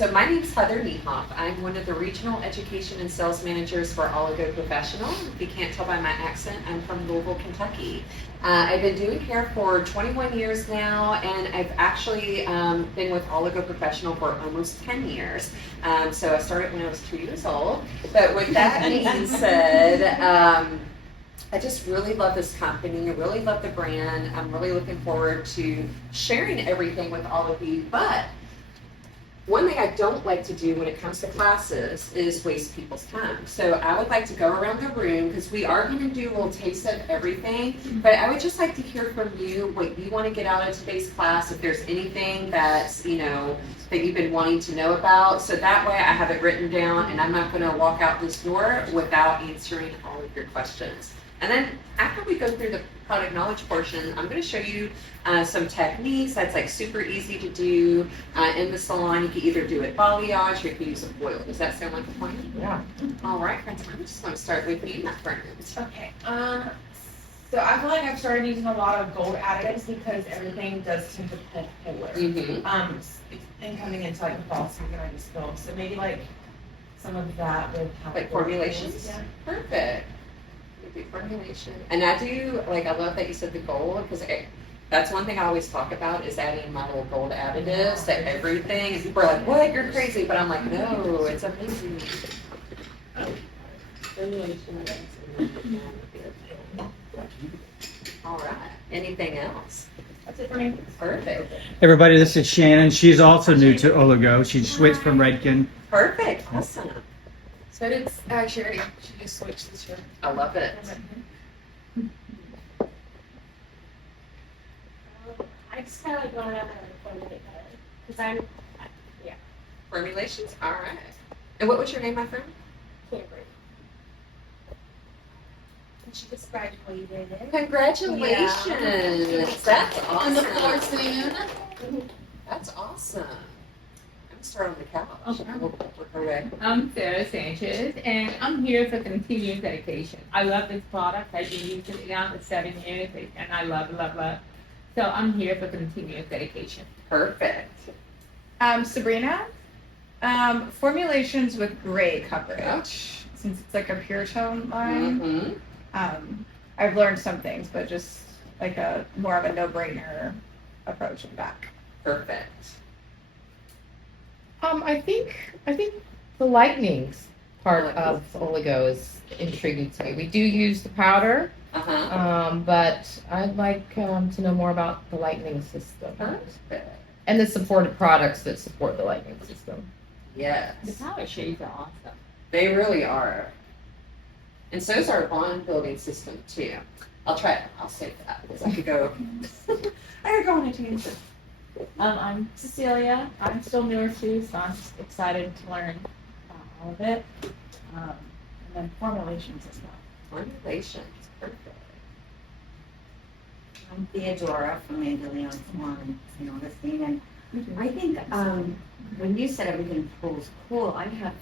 So my name's Heather Niehoff. I'm one of the regional education and sales managers for Oligo Professional. If you can't tell by my accent, I'm from Louisville, Kentucky. I've been doing hair for 21 years now, and I've actually been with Oligo Professional for almost 10 years. So I started when I was 2 years old. But with that being said, I just really love this company. I really love the brand. I'm really looking forward to sharing everything with all of you. But one thing I don't like to do when it comes to classes is waste people's time. So I would like to go around the room, because we are going to do a little taste of everything, but I would just like to hear from you what you want to get out of today's class, if there's anything that's, that you've been wanting to know about. So that way I have it written down, and I'm not going to walk out this door without answering all of your questions. And then after we go through the product knowledge portion, I'm going to show you some techniques that's like super easy to do in the salon. You can either do it balayage or you can use a foil. Does that sound like a plan? Yeah. All right, friends, I'm just going to start with you, my friend. Okay. So I feel like I've started using a lot of gold additives because everything does tend to pull fuller. And coming into like the fall season, I just feel so maybe like some of that with like formulations. Yeah. Perfect. Formulation. And I do, I love that you said the gold, because that's one thing I always talk about is adding my little gold additives to everything. And people are like, what, you're crazy. But I'm like, no, it's amazing. All right. Anything else? That's it for me. Perfect. Everybody, this is Shannon. She's also new to Oligo. She switched from Redken. Perfect. Awesome. So did Sherry. She just switched this year. I love it. I just kind of like want to know how to formulate better. Because yeah. Formulations? All right. And what was your name, my friend? Canberra. And she just graduated. Congratulations. Yeah. That's awesome. On the floor soon. That's awesome. I'm starting on the couch. Okay. We'll correct. I'm Sarah Sanchez, and I'm here for continuous dedication. I love this product. I've been using it now for 7 years, and I love. So I'm here for continuous dedication. Perfect. Sabrina. Formulations with gray coverage. Since it's like a pure tone line. I've learned some things, but just like a more of a no-brainer approach in back. Perfect. I think the lightnings part of Oligo is intriguing to me. We do use the powder, but I'd like to know more about the lightning system and the supported products that support the lightning system. Yes. The powder shades are awesome. They really are. And so is our bond building system too. I'll save that because I could go on a tangent. I'm Cecilia. I'm still newer too, so I'm just excited to learn all of it. And then formulations as well. Formulations, perfect. I'm Theodora from Mandaleon Salon, St. Augustine, and I think when you said everything feels cool, I have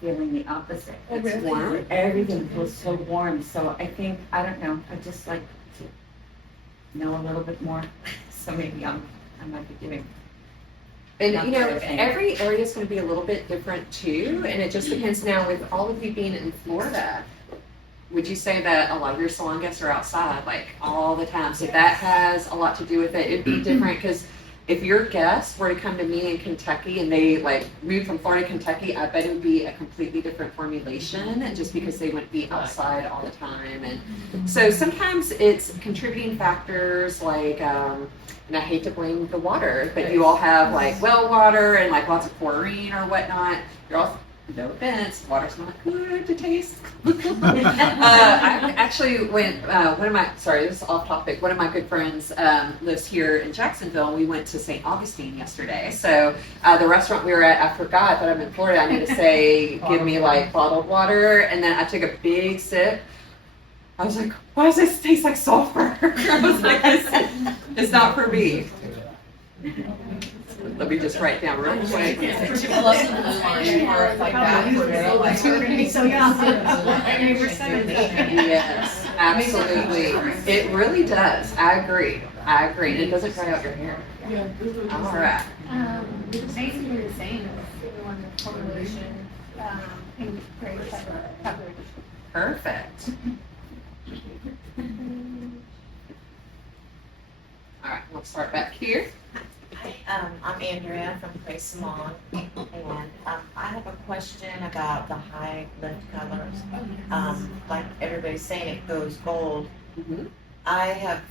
feeling the opposite. Oh, It's really? warm. Everything feels so warm. So I think I just like to know a little bit more. So maybe I might be doing. And every area is going to be a little bit different too, and it just depends. Now, with all of you being in Florida, would you say that a lot of your salon guests are outside like all the time? So that has a lot to do with it. It'd be different because if your guests were to come to me in Kentucky and they moved from Florida to Kentucky, I bet it would be a completely different formulation just because they wouldn't be outside all the time. And so sometimes it's contributing factors and I hate to blame the water, but you all have well water and lots of chlorine or whatnot. You're all, no offense, water's not good to taste. I actually went, this is off topic, one of my good friends lives here in Jacksonville. We went to St. Augustine yesterday. So the restaurant we were at, I forgot that I'm in Florida. I need to say, give me bottled water. And then I took a big sip. I was like, why does this taste like sulfur? I was like, it's not for me. Let me just write down real quick. Yes, absolutely. It really does. I agree. And it doesn't dry out your hair. All right. Basically the same as the one formulation, and create coverage. Perfect. All right, we'll start back here. Hi, I'm Andrea from Praise Salon, and I have a question about the high lift colors. Like everybody's saying, it goes gold. Mhm. I have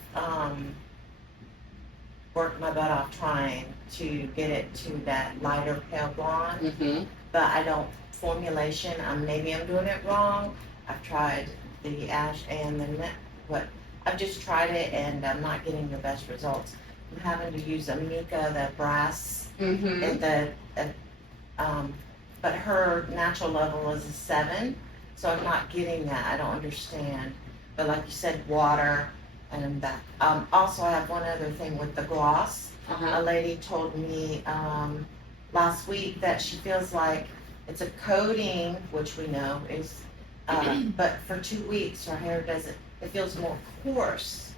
worked my butt off trying to get it to that lighter pale blonde, Mm-hmm. but I don't formulation. Maybe I'm doing it wrong. I've tried the ash and the net, but I've just tried it and I'm not getting the best results. I'm having to use a Mika, the brass, Mm-hmm. and but her natural level is a 7, so I'm not getting that. I don't understand. But like you said, water and that. Also, I have one other thing with the gloss. Uh-huh. A lady told me last week that she feels like it's a coating, which we know is, but for 2 weeks her hair doesn't. It feels more coarse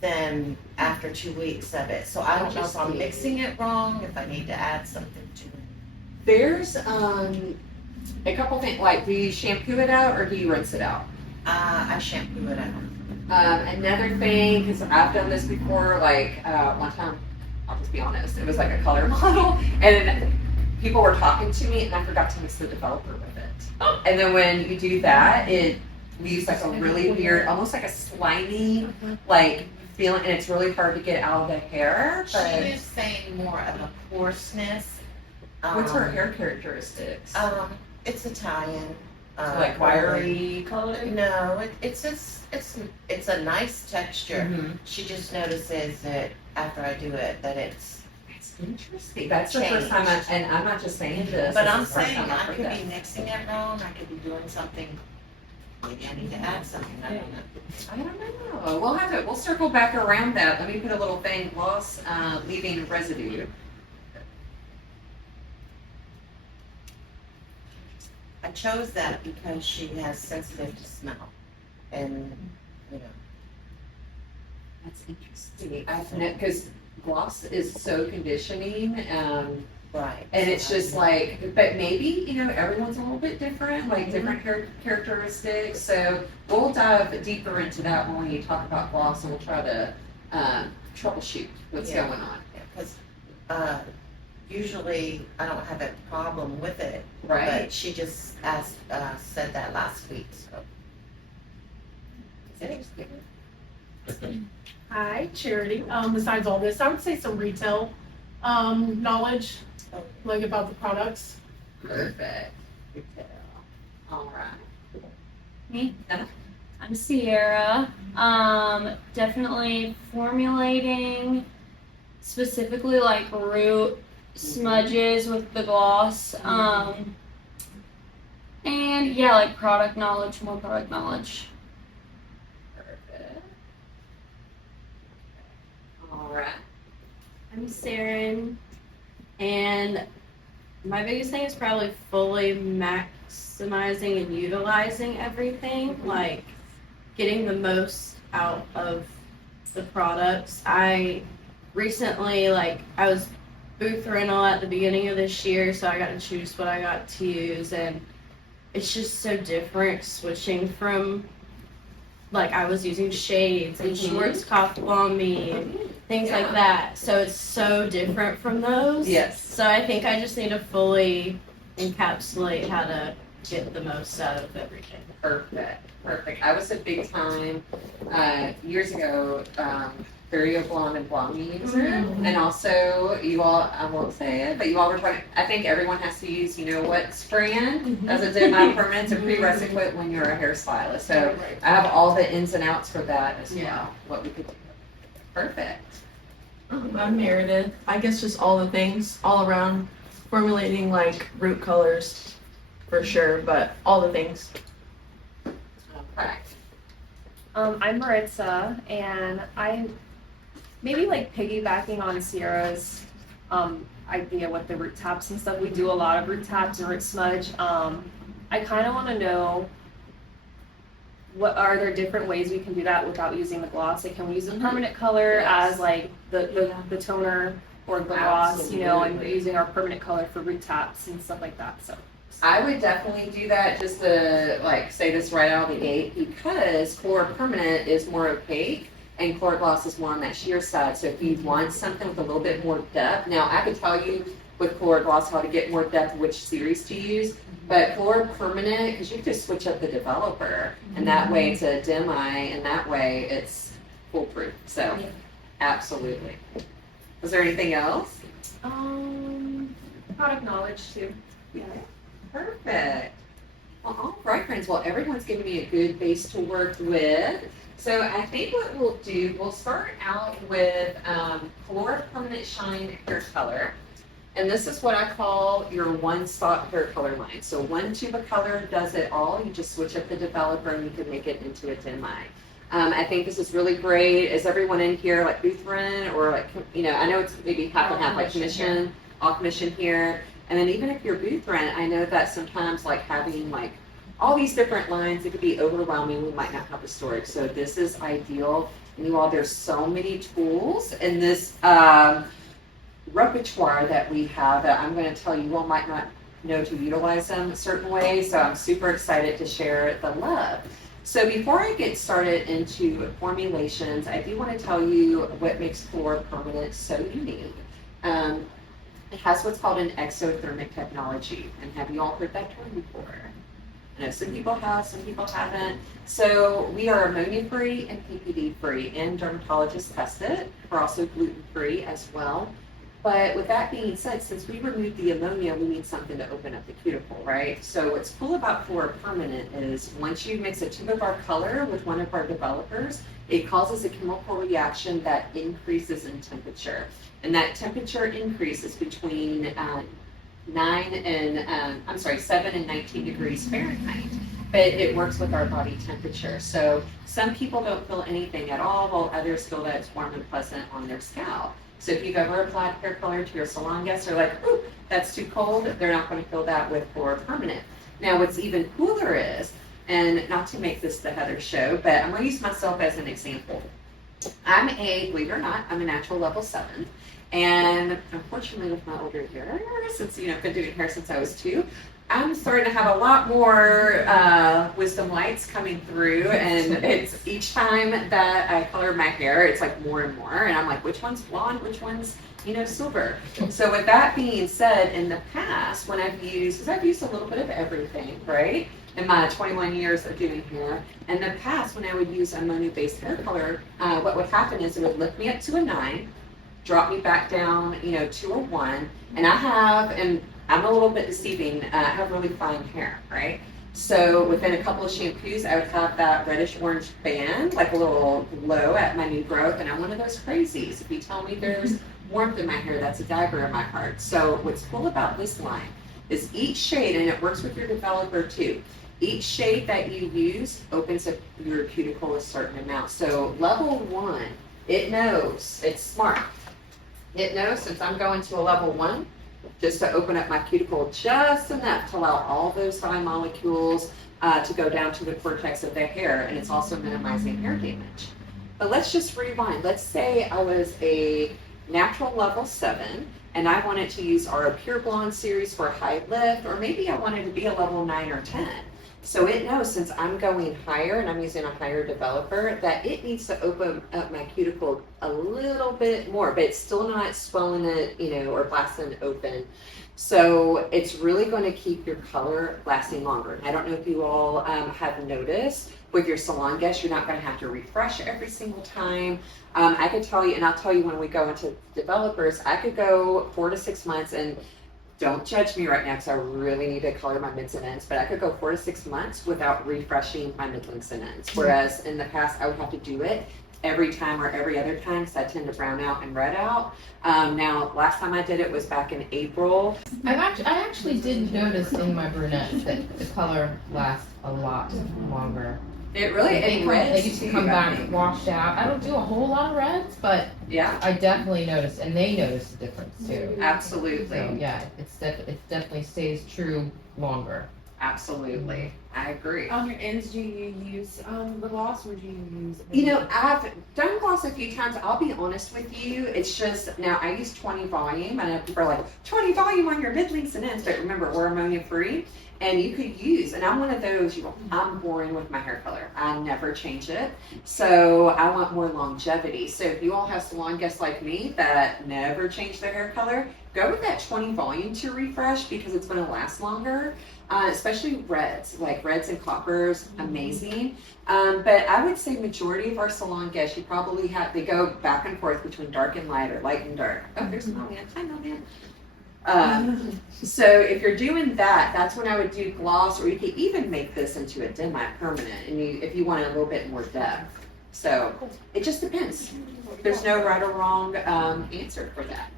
than after 2 weeks of it. So I don't know if I'm mixing it wrong, if I need to add something to it. There's a couple things, like do you shampoo it out or do you rinse it out? I shampoo it out. Another thing, because I've done this before, like one time, I'll just be honest, it was like a color model, and people were talking to me, and I forgot to mix the developer with it. And then when you do that, it leaves like a really weird, almost like a slimy, like feeling, and it's really hard to get out of the hair. She is saying more of a coarseness. What's her hair characteristics? It's Italian. Like wiry color? No, it's a nice texture. Mm-hmm. She just notices that after I do it, that it's. That's interesting. That's the first time, and I'm not just saying this. But this I'm is the first saying time I've I heard could that. be mixing it wrong. I could be doing something. Maybe I need to add something. I don't know. I don't know. We'll have to. We'll circle back around that. Let me put a little thing. Gloss leaving residue. I chose that because she has sensitive to smell, and you know. That's interesting. I've because gloss is so conditioning, Right. and it's just like, but maybe everyone's a little bit different, like different characteristics. So we'll dive deeper into that when we talk about gloss, and we'll try to troubleshoot what's Yeah. going on. Because usually I don't have a problem with it, Right. but she just said that last week. So. Interesting. Hi, Charity. Besides all this, I would say some retail knowledge, like about the products. Perfect. Retail. All right. Me? I'm Sierra. Definitely formulating, specifically like root smudges with the gloss. And yeah, like product knowledge, more product knowledge. Perfect. All right. I'm Saren, and my biggest thing is probably fully maximizing and utilizing everything, like getting the most out of the products. I recently, I was booth rental at the beginning of this year, so I got to choose what I got to use, and it's just so different switching from, I was using shades and Schwarzkopf Balmy and things like that. So it's so different from those. Yes. So I think I just need to fully encapsulate how to get the most out of everything. Perfect. Perfect. I was a big time years ago Vario Blonde and Blonde user, and also you all, I won't say it, but you all were talking. I think everyone has to use, what strand as a determinant, it's a prerequisite when you're a hairstylist. So I have all the ins and outs for that as well. What we could do. Perfect. I'm Meredith. I guess just all the things all around, formulating root colors for sure, but all the things. Okay. I'm Maritza, and I'm maybe piggybacking on Sierra's idea with the root taps and stuff. We do a lot of root taps and root smudge. I kind of want to know, what are there different ways we can do that without using the gloss? Can we use the permanent color as the toner or gloss, you know, and Absolutely. using our permanent color for root taps and stuff like that. So I would definitely do that, just to like say this right out of the gate, because Colora Permanent is more opaque and Colora Gloss is more on that sheer side. So if you want something with a little bit more depth, now I could tell you with Colora Gloss how to get more depth, which series to use, but Colora Permanent, because you can just switch up the developer, and that way it's a dim eye, and that way it's foolproof. So absolutely. Was there anything else? product knowledge too. Yeah. Perfect. Well, all right, friends. Well, everyone's given me a good base to work with. So I think what we'll do, we'll start out with Colora Permanent Shine Hair Color. And this is what I call your one-stop hair color line. So one tube of color does it all. You just switch up the developer and you can make it into a dim eye. I think this is really great. Is everyone in here like booth rent or like, you know, I know it's maybe half and half, like commission, off commission here. And then even if you're booth rent, I know that sometimes like having like all these different lines, it could be overwhelming. We might not have the storage. So this is ideal. And you all, there's so many tools in this repertoire that we have that I'm going to tell you all might not know to utilize them a certain way. So I'm super excited to share the love. So before I get started into formulations, I do want to tell you what makes Colora Permanent so unique. It has what's called an exothermic technology. And have you all heard that term before? I know some people have, some people haven't. So we are ammonia-free and PPD-free, and dermatologists test it. We're also gluten-free as well. But with that being said, since we removed the ammonia, we need something to open up the cuticle, right? So what's cool about Colora Permanent is once you mix a tube of our color with one of our developers, it causes a chemical reaction that increases in temperature. And that temperature increase is between 7 and 19 degrees Fahrenheit. But it works with our body temperature. So some people don't feel anything at all, while others feel that it's warm and pleasant on their scalp. So if you've ever applied hair color to your salon guests, they're like, ooh, that's too cold. They're not going to feel that with Colora Permanent. Now what's even cooler is, and not to make this the Heather show, but I'm going to use myself as an example. Believe it or not, I'm a natural level 7. And unfortunately with my older hair, since, I've been doing hair since I was 2, I'm starting to have a lot more wisdom lights coming through, and it's each time that I color my hair, it's like more and more, and I'm like, which one's blonde, which one's, silver. So with that being said, in the past, when I've used a little bit of everything, right, in my 21 years of doing hair, in the past, when I would use ammonia-based hair color, what would happen is it would lift me up to a 9, drop me back down, to a 1, and I'm a little bit deceiving. I have really fine hair, right? So within a couple of shampoos, I would have that reddish-orange band, like a little glow at my new growth, and I'm one of those crazies. If you tell me there's warmth in my hair, that's a dagger in my heart. So what's cool about this line is each shade, and it works with your developer too, each shade that you use opens up your cuticle a certain amount. So level 1, it knows, it's smart. It knows since I'm going to a level 1, just to open up my cuticle just enough to allow all those fine molecules to go down to the cortex of their hair, and it's also minimizing hair damage. But let's just rewind. Let's say I was a natural level 7, and I wanted to use our Pure Blonde series for high lift, or maybe I wanted to be a level 9 or 10. So it knows since I'm going higher and I'm using a higher developer that it needs to open up my cuticle a little bit more, but it's still not swelling it, or blasting it open. So it's really going to keep your color lasting longer. I don't know if you all have noticed with your salon guests, you're not going to have to refresh every single time. I could tell you, and I'll tell you when we go into developers, I could go 4 to 6 months, and don't judge me right now because I really need to color my mids and ends, but I could go 4 to 6 months without refreshing my midlands and ends. Whereas in the past, I would have to do it every time or every other time because I tend to brown out and red out. Now, last time I did it was back in April. I actually did notice in my brunettes that the color lasts a lot longer. It really, they used to come back washed out. I don't do a whole lot of reds, but yeah, I definitely noticed, and they noticed the difference too. Absolutely. So yeah, it definitely stays true longer. Absolutely. I agree. On your ends, do you use the gloss or do you use? You know, I've done gloss a few times. I'll be honest with you. It's just, now I use 20 volume. I know people are like, 20 volume on your mid-lengths and ends, but remember, we're ammonia free. And you could use, and I'm one of those, I'm boring with my hair color. I never change it. So I want more longevity. So if you all have salon guests like me that never change their hair color, go with that 20 volume to refresh because it's going to last longer. Especially reds, like reds and coppers, amazing. But I would say majority of our salon guests, you probably have, they go back and forth between dark and light or light and dark. Oh, there's Melvin. Hi, Melvin. So if you're doing that, that's when I would do gloss, or you could even make this into a demi-permanent, and if you want a little bit more depth. So it just depends. There's no right or wrong answer for that.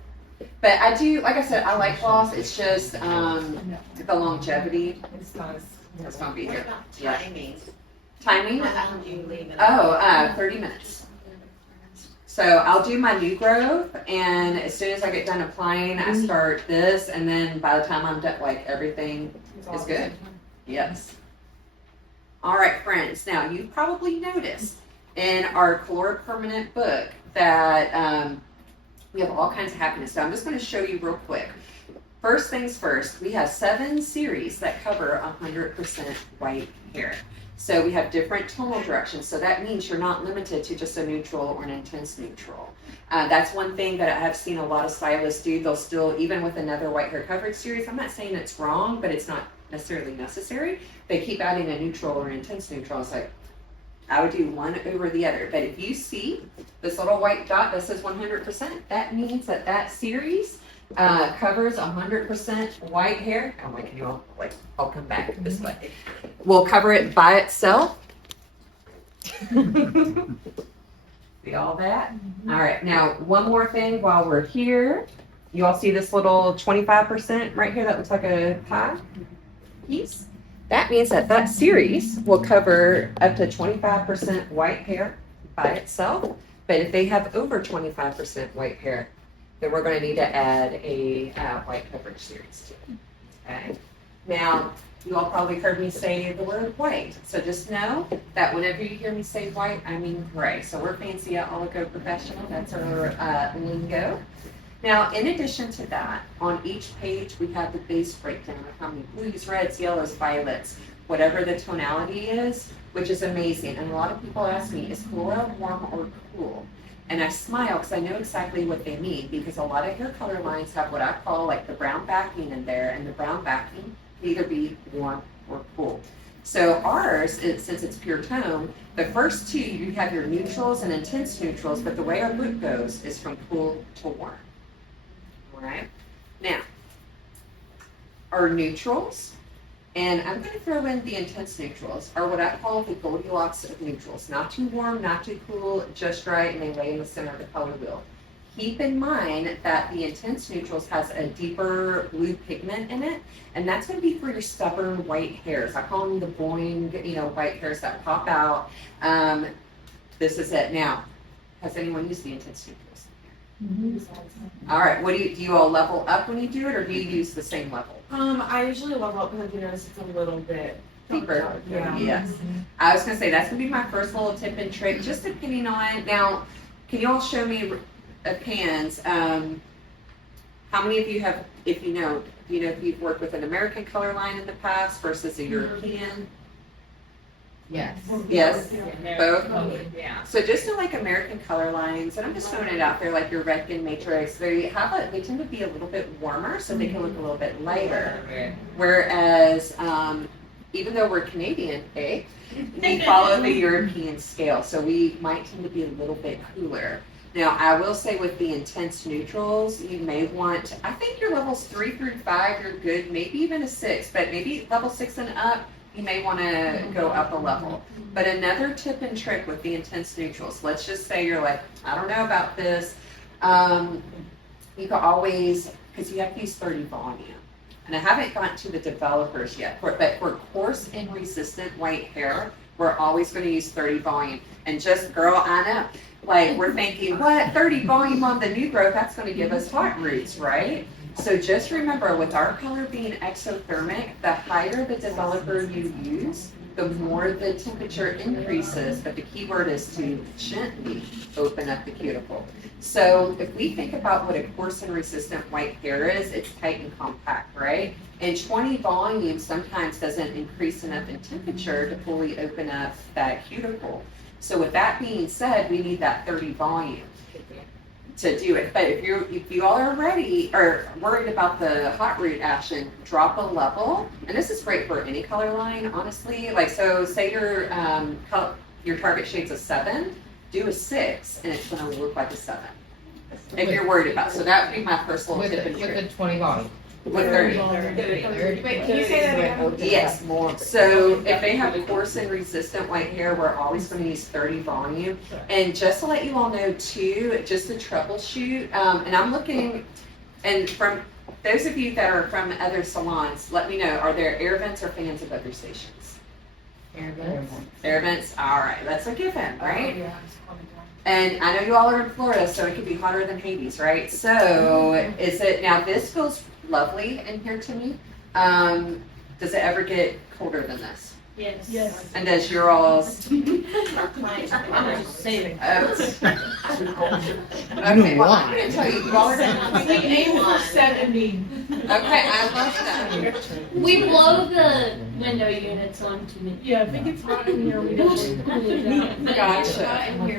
But I do, like I said, I like gloss. It's just the longevity. It's gonna be here. Yeah. Timing? How do you leave it? Oh, 30 minutes. So I'll do my new growth, and as soon as I get done applying, I start this, and then by the time I'm done, like, everything is good. Yes. All right, friends. Now, you've probably noticed in our Colora Permanent book that we have all kinds of happiness. So I'm just going to show you real quick. First things first, we have 7 series that cover 100% white hair. So we have different tonal directions. So that means you're not limited to just a neutral or an intense neutral. That's one thing that I have seen a lot of stylists do. They'll still, even with another white hair coverage series, I'm not saying it's wrong, but it's not necessarily necessary. They keep adding a neutral or an intense neutral. It's like, I would do one over the other. But if you see this little white dot that says 100%, that means that that series covers 100% white hair. Oh my, can you all, like, I'll come back this way. We'll cover it by itself. See all that? All right, now one more thing while we're here. You all see this little 25% right here that looks like a pie piece? That means that that series will cover up to 25% white hair by itself. But if they have over 25% white hair, then we're going to need to add a white coverage series to it. Okay. Now, you all probably heard me say the word white. So just know that whenever you hear me say white, I mean gray. So we're fancy at Oligo Professional. That's our lingo. Now, in addition to that, on each page, we have the base breakdown of how many blues, reds, yellows, violets, whatever the tonality is, which is amazing. And a lot of people ask me, is Colora warm or cool? And I smile because I know exactly what they mean, because a lot of hair color lines have what I call like the brown backing in there, and the brown backing can either be warm or cool. So ours, since it's pure tone, the first 2, you have your neutrals and intense neutrals, but the way our book goes is from cool to warm. All right? Now, our neutrals, and I'm going to throw in the intense neutrals, are what I call the Goldilocks of neutrals. Not too warm, not too cool, just right, and they lay in the center of the color wheel. Keep in mind that the intense neutrals has a deeper blue pigment in it, and that's going to be for your stubborn white hairs. I call them the boing, white hairs that pop out. This is it. Now, has anyone used the intense neutrals? All right. What do you all level up when you do it, or do you use the same level? I usually level up because it's a little bit deeper. Yeah. Yes. I was gonna say that's gonna be my first little tip and trick, just depending on. Now, can you all show me pans? How many of you have, if you know if you've worked with an American color line in the past versus a European? Yes. Yes. Both. Yeah. So just to like American color lines, and I'm just throwing it out there, like your Redken Matrix, they tend to be a little bit warmer, so they can look a little bit lighter. Whereas, even though we're Canadian, we follow the European scale, so we might tend to be a little bit cooler. Now, I will say with the intense neutrals, you may want, I think your levels 3 through 5, you're good, maybe even a 6, but maybe level 6 and up, you may want to go up a level. But another tip and trick with the intense neutrals, let's just say you're like, I don't know about this. You can always, because you have to use 30 volume. And I haven't gotten to the developers yet, but for coarse and resistant white hair, we're always going to use 30 volume. And just, girl, I know, like we're thinking, what, 30 volume on the new growth, that's going to give us hot roots, right? So just remember, with our color being exothermic, the higher the developer you use, the more the temperature increases, but the key word is to gently open up the cuticle. So if we think about what a coarse and resistant white hair is, it's tight and compact, right? And 20 volume sometimes doesn't increase enough in temperature to fully open up that cuticle. So with that being said, we need that 30 volume to do it. But if you all are ready or worried about the hot root action, drop a level. And this is great for any color line, honestly. Like, so say your target shade's a 7, do a 6, and it's gonna look like a 7. If you're worried about it. So that would be my first little tip and trick. With the 20 volume. With 30. Wait, can you say that again? Yes. So if they have coarse and resistant white hair, we're always going to use 30 volume. And just to let you all know too, just to troubleshoot, and I'm looking, and from those of you that are from other salons, let me know, are there air vents or fans at other stations? Air vents. Air vents, all right, that's a given, right? Yeah. And I know you all are in Florida, so it could be hotter than Hades, right? So is it, now this feels lovely in here to me. Does it ever get colder than this? Yes. Yes. And does your all's? Saving. Okay, well, I'm gonna tell you, you all are gonna. We aim for 70. Okay, I love that. We blow the window units on to me. Yeah, if it gets hot in here, we definitely cool it down. Gotcha.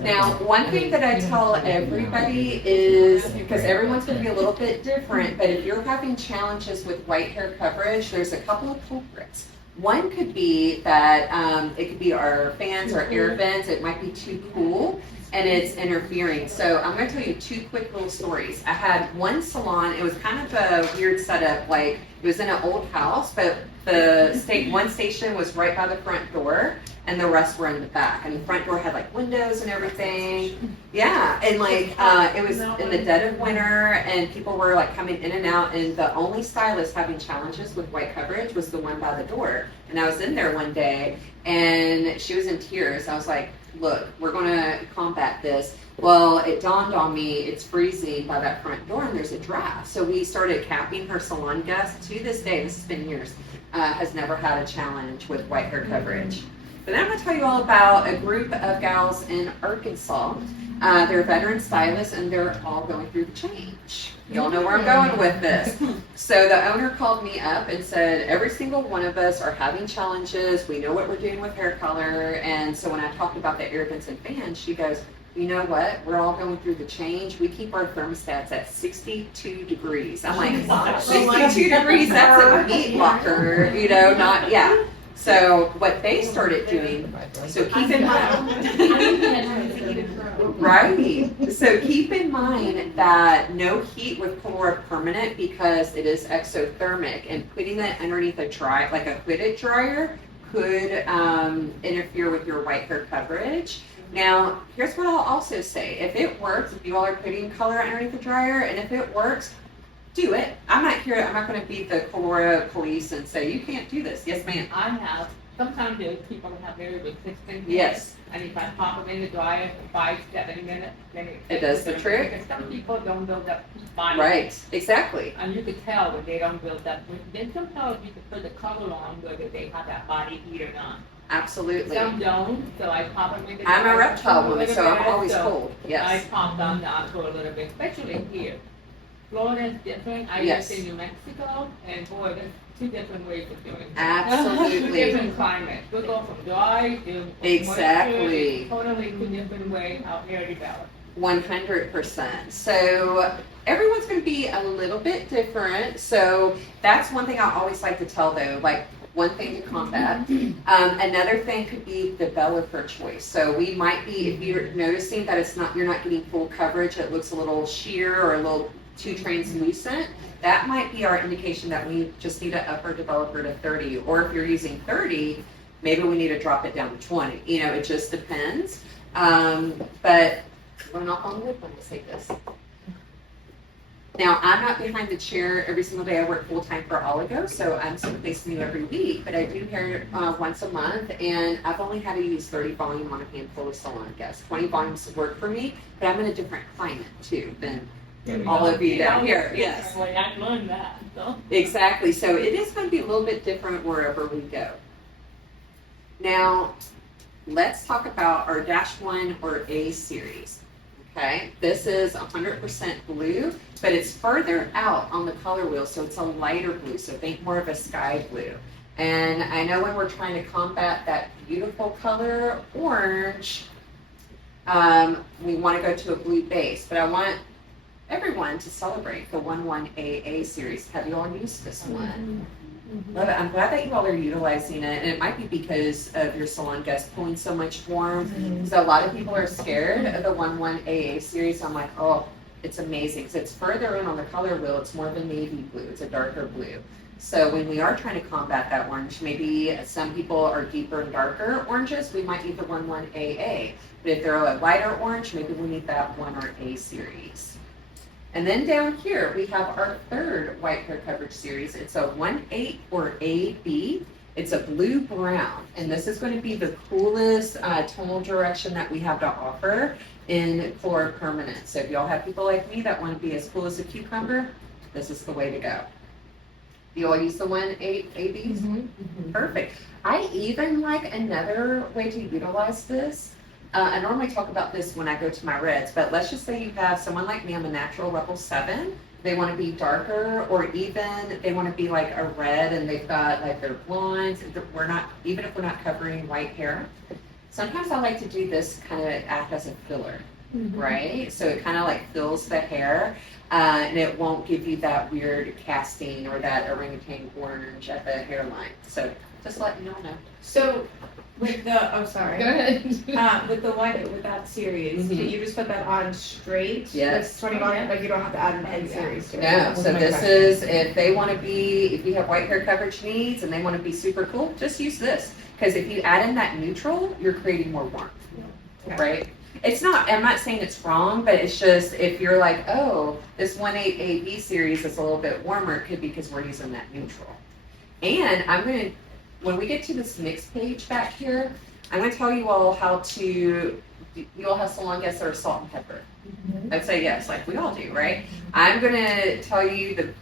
Now, one thing that I tell everybody is, because everyone's going to be a little bit different, but if you're having challenges with white hair coverage, there's a couple of culprits. One could be that it could be our fans or air vents, it might be too cool and it's interfering. So I'm going to tell you 2 quick little stories. I had one salon, it was kind of a weird setup, like it was in an old house, but one station was right by the front door and the rest were in the back. And the front door had like windows and everything. Yeah, and like it was in the dead of winter and people were like coming in and out, and the only stylist having challenges with white coverage was the one by the door. And I was in there one day and she was in tears. I was like, look, we're gonna combat this. Well, it dawned on me, it's freezing by that front door and there's a draft. So we started capping her salon guests. To this day, this has been years, has never had a challenge with white hair coverage. But then I'm going to tell you all about a group of gals in Arkansas. They're veteran stylists and they're all going through the change. Y'all know where I'm going with this. So the owner called me up and said, every single one of us are having challenges. We know what we're doing with hair color. And so when I talked about the air vents and fans, she goes, you know what? We're all going through the change. We keep our thermostats at 62 degrees. I'm like, 62 degrees, that's a meat locker, you know, not, yeah. So what they started doing, so keep in mind, right? So keep in mind that no heat with Colora permanent because it is exothermic, and putting that underneath a dry, like a hooded dryer, could interfere with your white hair coverage. Now, here's what I'll also say. If it works, if you all are putting color underneath the dryer, and if it works, do it. I'm not going to be the Colora police and say, you can't do this. Yes, ma'am. I have, sometimes there's people that have very resistant. Yes. And if I pop them in the dryer for 5-7 minutes, then it does the trick. Because some people don't build up body. Right, exactly. And you could tell when they don't build up. Then sometimes you can put the color on whether they have that body heat or not. Absolutely. Some don't, so I pop them in the dryer. I'm a reptile woman, so I'm always so cold. Yes. I pop them down for a little bit, especially here. Florida is different. I Yes. lived in New Mexico, and boy, there's 2 different ways of doing it. Absolutely. 2 different climates. We go from dry to Exactly. moisture, totally 2 different ways how hair develops. 100%. So everyone's going to be a little bit different. So that's one thing I always like to tell though, like one thing to combat. Another thing could be developer choice. So we might be, if you're noticing that it's not, you're not getting full coverage, it looks a little sheer or a little too translucent, that might be our indication that we just need to up our developer to 30. Or if you're using 30, maybe we need to drop it down to 20. You know, it just depends. But we're not on wood when I say this. Now, I'm not behind the chair every single day. I work full-time for Oligo, so I'm someplace new every week, but I do hair once a month, and I've only had to use 30 volume on a handful of salon guests. 20 volumes work for me, but I'm in a different climate, too, than all of you down here, yes. I learned that, so. Exactly, so it is going to be a little bit different wherever we go. Now, let's talk about our -1 or A series. Okay, this is 100% blue, but it's further out on the color wheel, so it's a lighter blue, so think more of a sky blue. And I know when we're trying to combat that beautiful color orange, we want to go to a blue base, but I want everyone to celebrate the 11AA series. Have you all used this one? Love it. I'm glad that you all are utilizing it, and it might be because of your salon guest pulling so much form. So a lot of people are scared of the 11AA series. I'm like, oh, it's amazing. So it's further in on the color wheel. It's more of a navy blue. It's a darker blue. So when we are trying to combat that orange, maybe some people are deeper and darker oranges, we might need the 11AA. But if they're a lighter orange, maybe we need that 1 or A series. And then down here, we have our third white hair coverage series. It's a 1/8 or AB. It's a blue-brown, and this is going to be the coolest tonal direction that we have to offer in Colora Permanent. So if y'all have people like me that want to be as cool as a cucumber, this is the way to go. You all use the 1/8 ABs? Perfect. I even like another way to utilize this. I normally talk about this when I go to my reds, but let's just say you have someone like me, I'm a natural level 7. They want to be darker, or even they want to be like a red and they've got like their blondes. We're not, even if we're not covering white hair. Sometimes I like to do this kind of act as a filler, right? So it kind of like fills the hair, and it won't give you that weird casting or that orangutan orange at the hairline. So just letting you all know. So with the, oh, sorry. Go ahead. With the white, with that series, did you just put that on straight? Yes. With 21, like you don't have to add an end series to it? No, so this is, if they want to be, if you have white hair coverage needs and they want to be super cool, just use this. Because if you add in that neutral, you're creating more warmth, right? It's not, I'm not saying it's wrong, but it's just, if you're like, oh, this 1/8 AB series is a little bit warmer, it could be because we're using that neutral. And I'm going to, when we get to this mix page back here, I'm going to tell you all how to, you all have salon guests that are salt and pepper. I'd say yes, like we all do, right? I'm going to tell you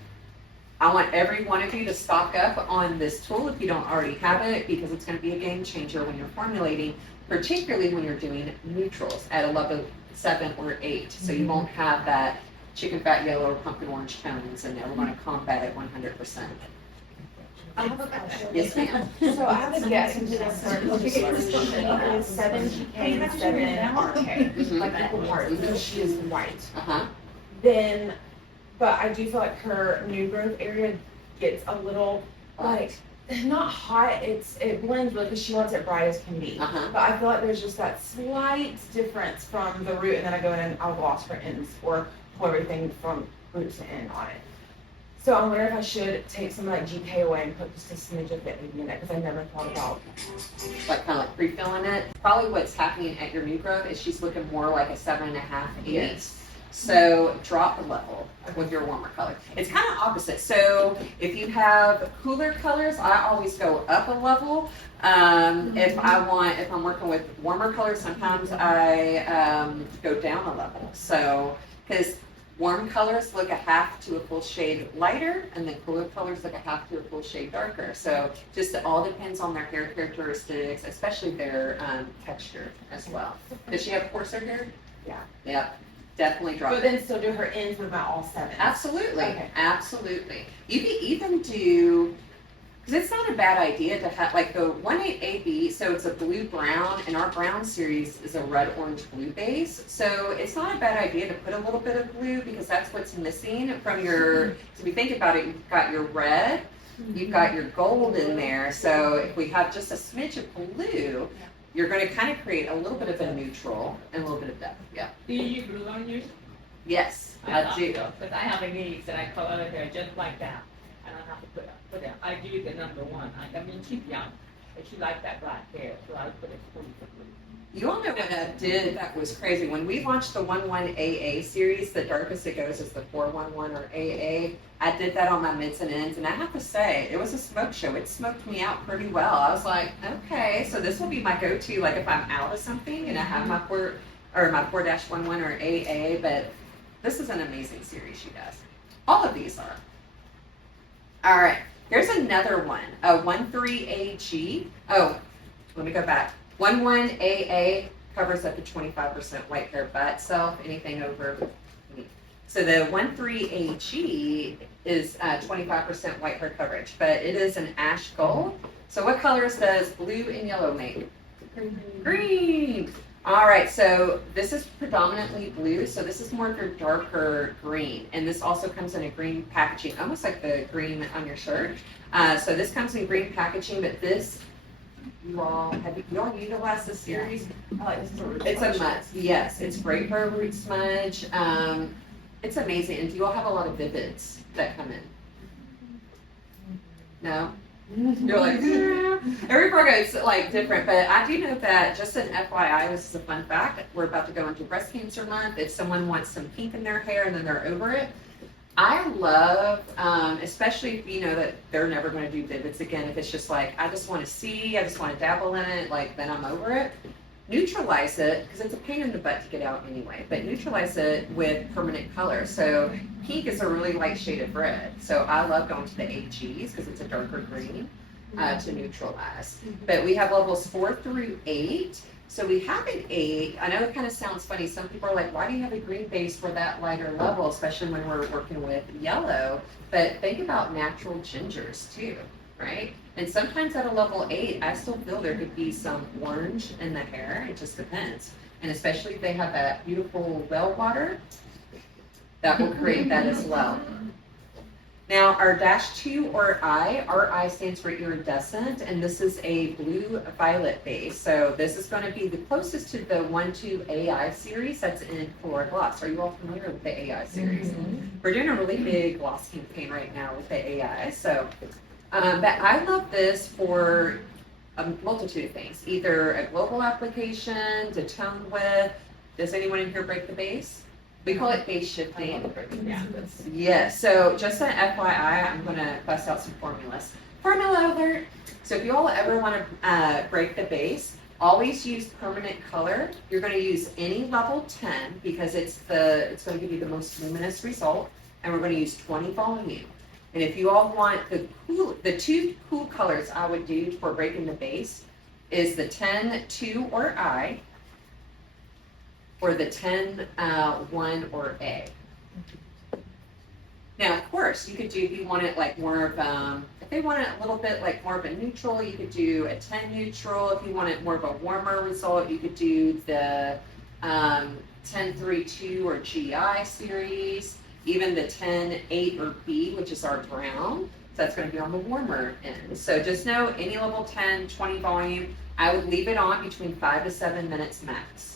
I want every one of you to stock up on this tool if you don't already have it, because it's going to be a game changer when you're formulating, particularly when you're doing neutrals at a level 7 or 8. So you won't have that chicken fat yellow or pumpkin orange tones, and we're going to combat it 100%. I have a question. Yes, ma'am. So I have a guest who's in a certain location. It's 7 GK and 7 RK, like equal parts, because she is white. Then, but I do feel like her new growth area gets a little, like, not hot, it blends really, because she wants it bright as can be. But I feel like there's just that slight difference from the root, and then I go in and I'll gloss for ends, or pull everything from root to end on it. So I wonder if I should take some like GK away and put just a smidge of it in it, because I never thought about like kind of like pre-filling it. Probably what's happening at your new growth is she's looking more like a 7.5, 8. So drop the level with your warmer color. It's kind of opposite. So if you have cooler colors, I always go up a level. If I'm working with warmer colors, sometimes I go down a level. So, because warm colors look a half to a full shade lighter, and then cooler colors look a half to a full shade darker. So just it all depends on their hair characteristics, especially their texture as well. Does she have coarser hair? Yeah. Yep. Definitely drop But it. then still do her ends with about all 7. Absolutely. Okay. Absolutely. You can even do, because it's not a bad idea to have, like the 1/8 AB, so it's a blue-brown, and our brown series is a red-orange-blue base. So it's not a bad idea to put a little bit of blue, because that's what's missing from your, so if you think about it, you've got your red, you've got your gold in there. So if we have just a smidge of blue, you're going to kind of create a little bit of a neutral and a little bit of depth. Yeah. Do you use glue on yours? Yes, I do. Because I have a niece that I color her hair just like that. I don't have to put it. I do the number 1. I mean, she's young, but she likes that black hair, so I put it blue for blue. You all know what I did that was crazy. When we launched the 11AA series, the darkest it goes is the 411 or AA. I did that on my mids and ends, and I have to say, it was a smoke show. It smoked me out pretty well. I was like, okay, so this will be my go-to, like if I'm out of something and I have my 4-11 or AA, but This is an amazing series she does. All of these are. All right, here's another one, a 13AG. Oh, let me go back. 11AA covers up to 25% white hair by itself, anything over. So the 13AG is 25% white hair coverage, but it is an ash gold. So what colors does blue and yellow make? Green. All right, so this is predominantly blue, so this is more of your darker green, and this also comes in a green packaging, almost like the green on your shirt. So this comes in green packaging, but this, you all utilized this series? It's a must. Yes, it's great for a root smudge. It's amazing, and do you all have a lot of vivids that come in? No? You're like, every program is like different, but I do know that, just an FYI, this is a fun fact, we're about to go into breast cancer month. If someone wants some pink in their hair and then they're over it, I love, especially if you know that they're never going to do vivids again, if it's just like, I just want to see, I just want to dabble in it, like then I'm over it. Neutralize it, because it's a pain in the butt to get out anyway, but neutralize it with permanent color. So pink is a really light shade of red. So I love going to the AGs because it's a darker green to neutralize. But we have levels 4 through 8. So we have an 8. I know it kind of sounds funny. Some people are like, why do you have a green base for that lighter level, especially when we're working with yellow? But think about natural gingers too, right? And sometimes at a level 8, I still feel there could be some orange in the hair. It just depends. And especially if they have that beautiful well water, that will create that as well. Now our -2 or I, our I stands for iridescent, and this is a blue violet base. So this is going to be the closest to the 1-2 AI series that's in Colora Gloss. Are you all familiar with the AI series? We're doing a really big gloss campaign right now with the AI. So, but I love this for a multitude of things. Either a global application, to tone with. Does anyone in here break the base? We call it base shifting. Yes, so just an FYI, I'm going to bust out some formulas. Formula alert! So if you all ever want to break the base, always use permanent color. You're going to use any level 10 because it's going to give you the most luminous result. And we're going to use 20 volume. And if you all want the two cool colors I would do for breaking the base is the 10-2 or I, or the 10-1 or A. Now, of course, you could do, if you want it like more of, if they want it a little bit like more of a neutral, you could do a 10 neutral. If you want it more of a warmer result, you could do the 10-3-2 or GI series, even the 10-8 or B, which is our brown. So that's going to be on the warmer end. So just know any level 10, 20 volume, I would leave it on between 5 to 7 minutes max.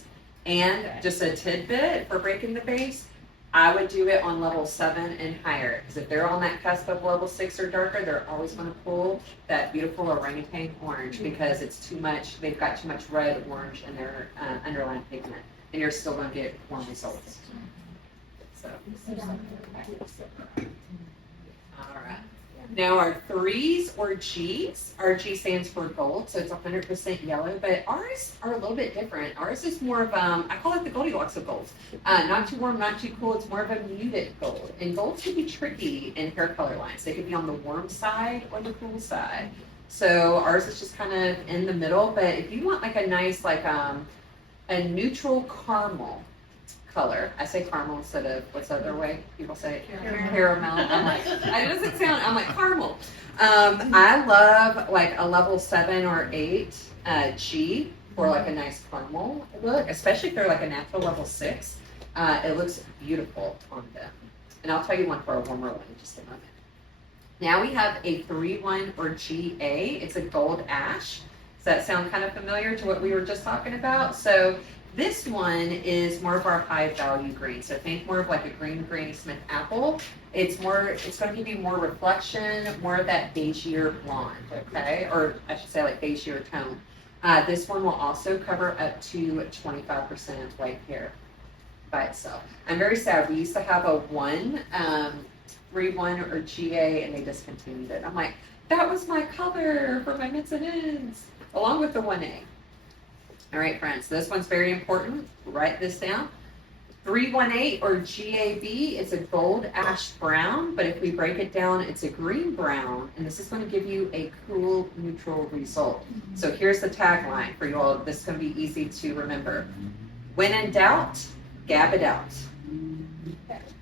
And just a tidbit for breaking the base, I would do it on level 7 and higher. Because if they're on that cusp of level 6 or darker, they're always going to pull that beautiful orangutan orange because it's too much, they've got too much red, orange in their underlying pigment. And you're still going to get warm results. So. All right. Now our 3s or Gs, our G stands for gold, so it's 100% yellow, but ours are a little bit different. Ours is more of, I call it the Goldilocks of gold. Not too warm, not too cool, it's more of a muted gold. And golds can be tricky in hair color lines. They could be on the warm side or the cool side. So ours is just kind of in the middle, but if you want like a nice, like a neutral caramel color. I say caramel instead of, what's the other way people say it? Caramel. I'm like, it doesn't sound, I'm like caramel. I love like a level 7 or 8 G for like a nice caramel look, especially if they're like a natural level 6. It looks beautiful on them. And I'll tell you one for a warmer one in just a moment. Now we have a 3-1 or GA. It's a gold ash. Does that sound kind of familiar to what we were just talking about? So this one is more of our high value green. So think more of like a green Granny Smith apple. It's going to give you more reflection, more of that beigeier blonde, okay? Or I should say like beigeier tone. This one will also cover up to 25% white hair by itself. I'm very sad. We used to have a 3-1 or GA and they discontinued it. I'm like, that was my color for my mids and ends, along with the 1A. All right, friends, this one's very important. Write this down. 318 or GAB, it's a gold ash brown, but if we break it down, it's a green brown, and this is going to give you a cool neutral result. So here's the tagline for you all. This is going to be easy to remember. When in doubt, gab it out.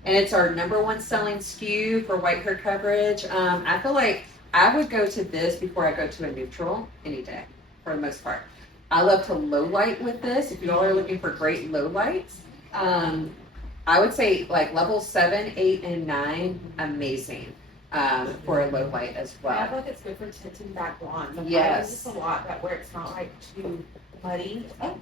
And it's our #1 selling SKU for white hair coverage. I feel like I would go to this before I go to a neutral any day, for the most part. I love to low light with this. If you all are looking for great low lights, I would say like level 7, 8, and 9, amazing for a low light as I well. feel like it's good for tinting back blonde. Yes. Just a lot that where it's not like too muddy. I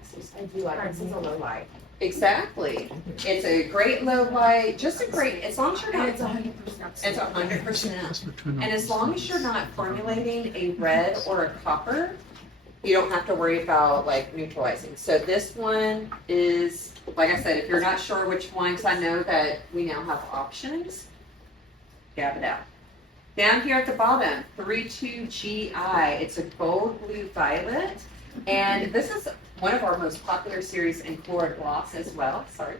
do like this is a low light. Exactly. It's a great low light, just a great, as long as you're not, And it's 100%. it's 100%. And as long as you're not formulating a red or a copper, you don't have to worry about like neutralizing. So this one is, like I said, if you're not sure which one, because I know that we now have options, gab it out. Down here at the bottom, 32GI, it's a gold blue violet. And this is one of our most popular series in Colora gloss as well, sorry.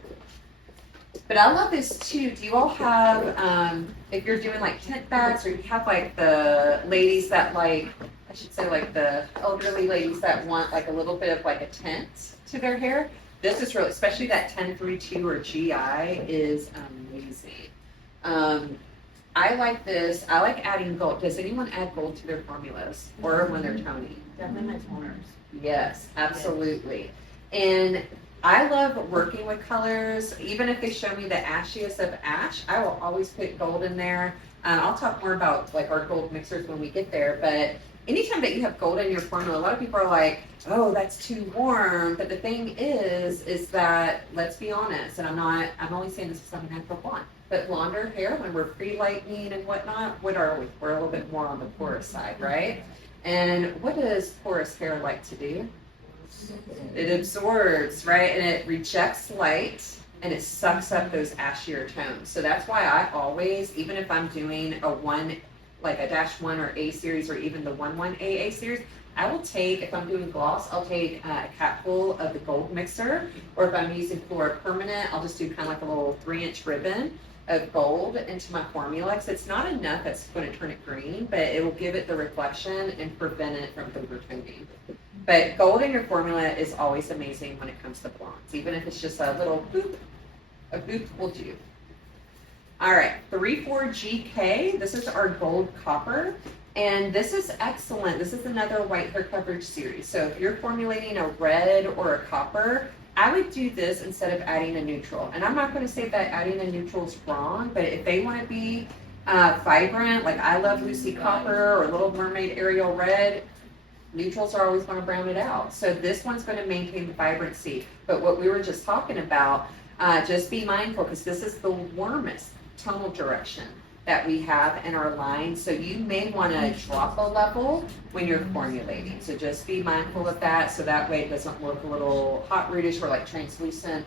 But I love this too. Do you all have, if you're doing like tint bags, or you have like the ladies that like, I should say like the elderly ladies that want like a little bit of like a tint to their hair, this is really, especially that 1032 or GI is amazing. I like this. I like adding gold. Does anyone add gold to their formulas or when they're toning? Definitely my toners. Yes, absolutely. And I love working with colors. Even if they show me the ashiest of ash, I will always put gold in there. I'll talk more about like our gold mixers when we get there, but anytime that you have gold in your formula, a lot of people are like, oh, that's too warm. But the thing is that, let's be honest, and I'm only saying this because I'm a natural blonde, but blonder hair, when we're pre-lightening and whatnot, what are we? We're a little bit more on the porous side, right? And what does porous hair like to do? It absorbs, right? And it rejects light and it sucks up those ashier tones. So that's why I always, even if I'm doing a -1 or A series, or even the 11 AA series, I will take, if I'm doing gloss, I'll take a capful of the gold mixer, or if I'm using Colora Permanent, I'll just do kind of like a little 3-inch ribbon of gold into my formula, because it's not enough that's going to turn it green, but it will give it the reflection and prevent it from overtoning. But gold in your formula is always amazing when it comes to blondes, even if it's just a little boop, a boop will do. All right, 34GK, this is our gold copper, and this is excellent. This is another white hair coverage series. So if you're formulating a red or a copper, I would do this instead of adding a neutral. And I'm not going to say that adding a neutral is wrong, but if they want to be vibrant, like I love Lucy Copper or Little Mermaid Ariel Red, neutrals are always going to brown it out. So this one's going to maintain the vibrancy. But what we were just talking about, just be mindful, because this is the warmest tonal direction that we have in our line. So you may want to drop a level when you're formulating. So just be mindful of that, so that way it doesn't look a little hot rootish or like translucent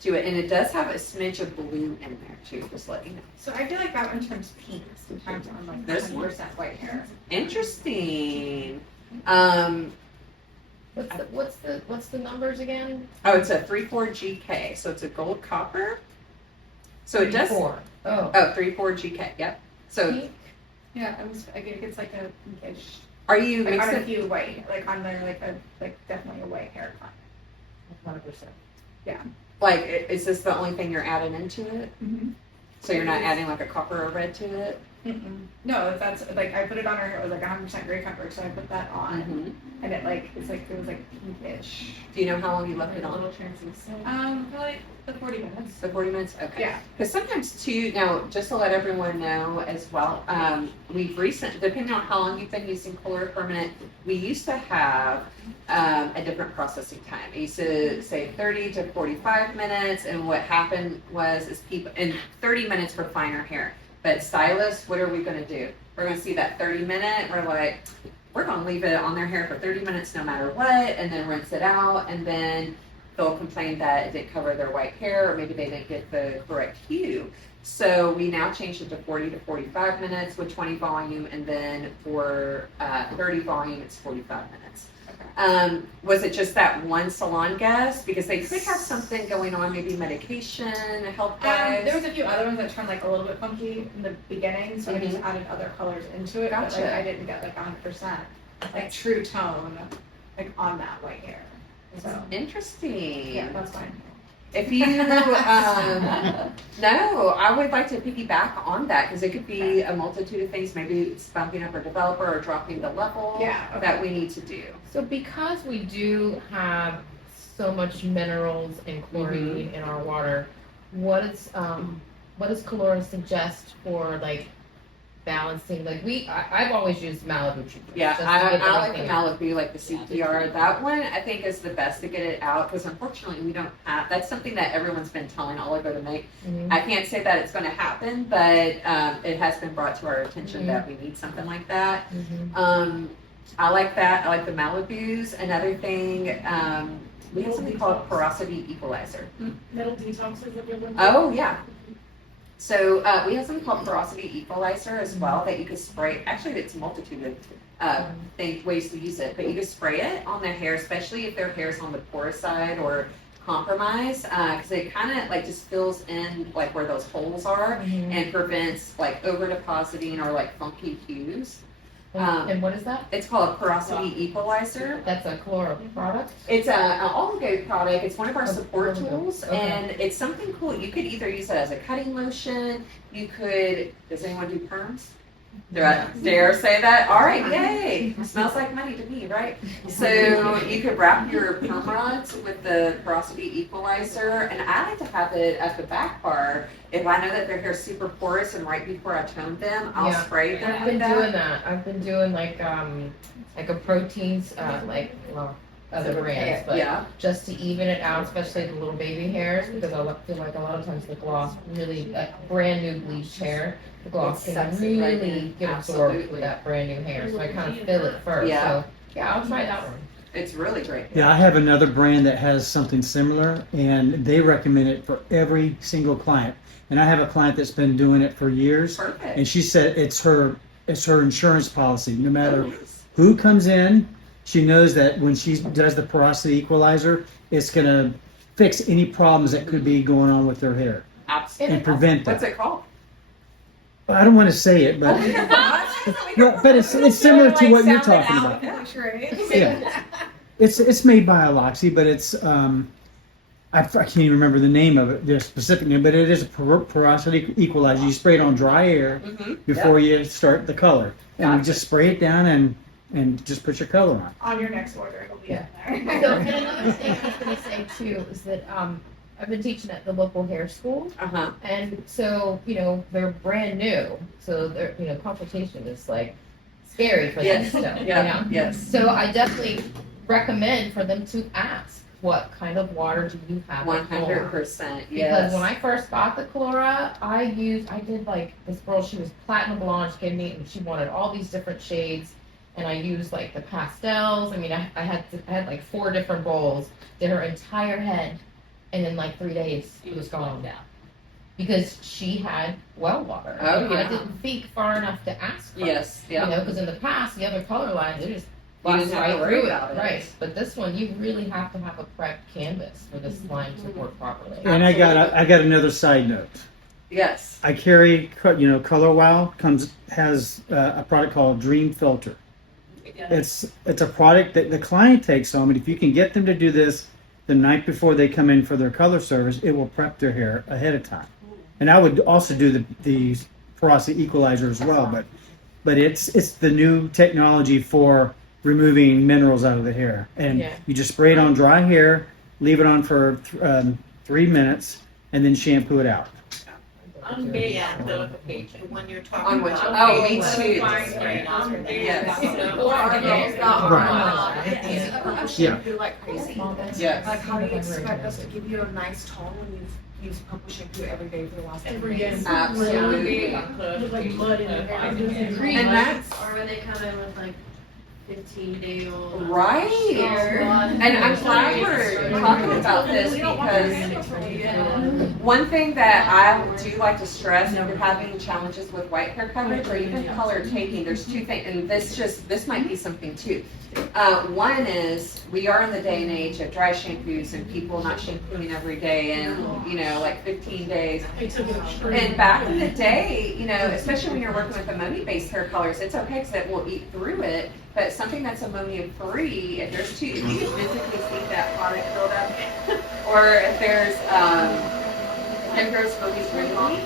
to it. And it does have a smidge of blue in there too, just letting you know. So I feel like that one turns pink sometimes on like This 100% white hair. Interesting. What's the numbers again? Oh, it's a 34GK, so it's a gold copper. So it does. 4. Oh. 34GK. Yep. So Pink? Yeah, I think it's like a pinkish. are you Like on a mixing? few white, like on there, like definitely a white hair. 100%. Like, is this the only thing you're adding into it? Mm-hmm. So you're not adding like a copper or red to it? No, that's like I put it on her hair. It was like 100% gray comfort, so I put that on, Mm-hmm. and it was like pinkish. Do you know how long you left it A on? little translucent. Probably the 40 minutes. The 40 minutes? Okay. Yeah. Because sometimes too, now just to let everyone know as well, we've depending on how long you've been using Colora Permanent, we used to have a different processing time. It used to say 30 to 45 minutes, and what happened is people, and 30 minutes for finer hair. But stylists, what are we going to do? We're going to see that 30-minute, we're like, we're going to leave it on their hair for 30 minutes no matter what, and then rinse it out, and then they'll complain that it didn't cover their white hair, or maybe they didn't get the correct hue. So we now changed it to 40 to 45 minutes with 20 volume, and then for 30 volume, it's 45 minutes. Was it just that one salon guest? Because they could have something going on, maybe medication, health wise. There was a few other ones that turned like a little bit funky in the beginning, so I just added other colors into it. But like Gotcha. I didn't get like 100% like true tone like on that white hair. So Interesting. yeah, that's fine. If you, no, I would like to piggyback on that because it could be a multitude of things. Maybe it's bumping up our developer or dropping the level that we need to do. So because we do have so much minerals and chlorine in our water, what does Colora suggest for like balancing? Like I've always used Malibu treatment. Yeah, I like the Malibu, like the CPR. That one I think is the best to get it out because unfortunately we don't have. That's something that everyone's been telling Oligo to make. I can't say that it's going to happen, but it has been brought to our attention that we need something like that. I like that. I like the Malibus. Another thing, we have something called porosity equalizer. Metal detox is a good one. Oh yeah. So we have something called porosity equalizer as well that you can spray. Actually, it's a multitude of ways to use it, but you can spray it on their hair, especially if their hair is on the porous side or compromised, because it kind of like just fills in like where those holes are and prevents like over depositing or like funky hues. And what is that? It's called a porosity equalizer. That's a Colora product? It's an Oligo product. It's one of our support tools, and it's something cool. You could either use it as a cutting lotion. You could, does anyone do perms? Do I dare say that? All right, yay. Smells like money to me, right? So you could wrap your perm rods with the porosity equalizer, and I like to have it at the back part. If I know that their hair's super porous and right before I tone them, I'll spray them I've with been that. doing that. I've been doing like a proteins, other brands, but just to even it out, especially the little baby hairs, because I feel like a lot of times the gloss really, brand new bleached hair, the gloss can really get absorbed with that brand new hair. So I kind of fill it first. Yeah. So yeah, I'll try that one. It's really great. Yeah, I have another brand that has something similar, and they recommend it for every single client. And I have a client that's been doing it for years, Perfect. and she said it's her insurance policy. No matter who comes in, she knows that when she does the porosity equalizer, it's gonna fix any problems that could be going on with their hair Absolutely. and prevent What's that. it called? I don't want to say it, but but it's similar to what you're talking about. Yeah. It's made by Aloxi, but it's I can't even remember the name of it, the specific name, but it is a porosity equalizer. You spray it on dry hair before you start the color, and you just spray it down and just put your color on. On your next order, it'll be in there. So, and another thing I was going to say too is that I've been teaching at the local hair school, and so they're brand new, so their consultation is like scary for them still. Yes. So I definitely recommend for them to ask, what kind of water do you have? 100%. Yes. Because when I first bought the Colora, I did like this girl. She was platinum blonde, skin neat, and she wanted all these different shades. And I used like the pastels. I mean, I had like 4 different bowls. Did her entire head, and in like 3 days it was gone down because she had well water. Oh, yeah. I didn't think far enough to ask her. Yes. Yeah. Because in the past the other color lines they just You didn't gloss have to right worry through about it. Right. But this one you really have to have a prepped canvas for this line to work properly. And I got another side note. Yes. I carry, Color Wow has a product called Dream Filter. It's a product that the client takes home, and if you can get them to do this the night before they come in for their color service, it will prep their hair ahead of time. And I would also do the porosity equalizer as well, but it's the new technology for removing minerals out of the hair. And you just spray it on dry hair, leave it on for 3 minutes, and then shampoo it out. I'm big on notification when you're talking On which, about. oh, me too. Yes. Yeah. You're like crazy. Yes. Like, how do you expect us to give you a nice tone when you've used purple shampoo every day for the last 10 days? Absolutely. With like mud in your hair. And that's Or when they come in with like 15-day-old. Right. And I'm glad we're talking about this because one thing that I do like to stress if you're having challenges with white hair coverage or even color taking, there's two things, and this might be something too. One is we are in the day and age of dry shampoos and people not shampooing every day and, like 15 days. And back in the day, especially when you're working with ammonia-based hair colors, it's okay because it will eat through it. But something that's ammonia-free, if you can physically see that product buildup, or if there's release wrinkly,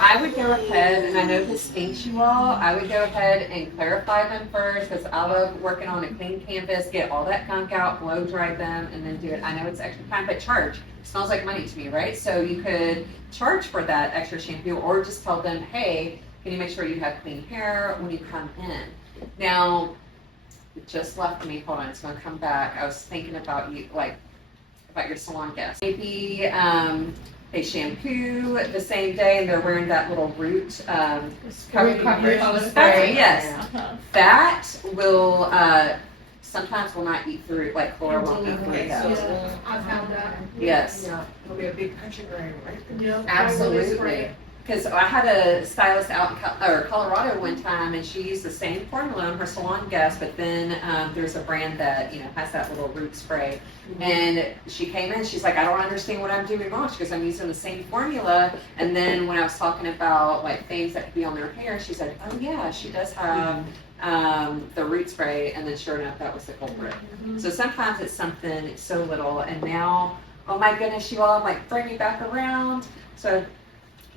I would go ahead, and I know this stinks you all, I would go ahead and clarify them first because I love working on a clean canvas, get all that gunk out, blow dry them, and then do it. I know it's extra time, but charge. It smells like money to me, right? So you could charge for that extra shampoo or just tell them, hey, can you make sure you have clean hair when you come in? Now, it just left me, hold on, it's gonna come back. I was thinking about you, about your salon guests. Maybe, they shampoo the same day and they're wearing that little root coverage. Yes. That will sometimes will not eat through, like Colora won't eat through that. I found that. Yes. It'll be a big country grain, right? Yeah. Absolutely. Because I had a stylist out in Colorado one time, and she used the same formula on her salon guest, but then there's a brand that has that little root spray. And she came in, she's like, I don't understand what I'm doing wrong. She goes, I'm using the same formula. And then when I was talking about things that could be on their hair, she said, oh yeah, she does have the root spray. And then sure enough, that was the culprit. So sometimes it's something so little, and now, oh my goodness, you all, bring me back around. So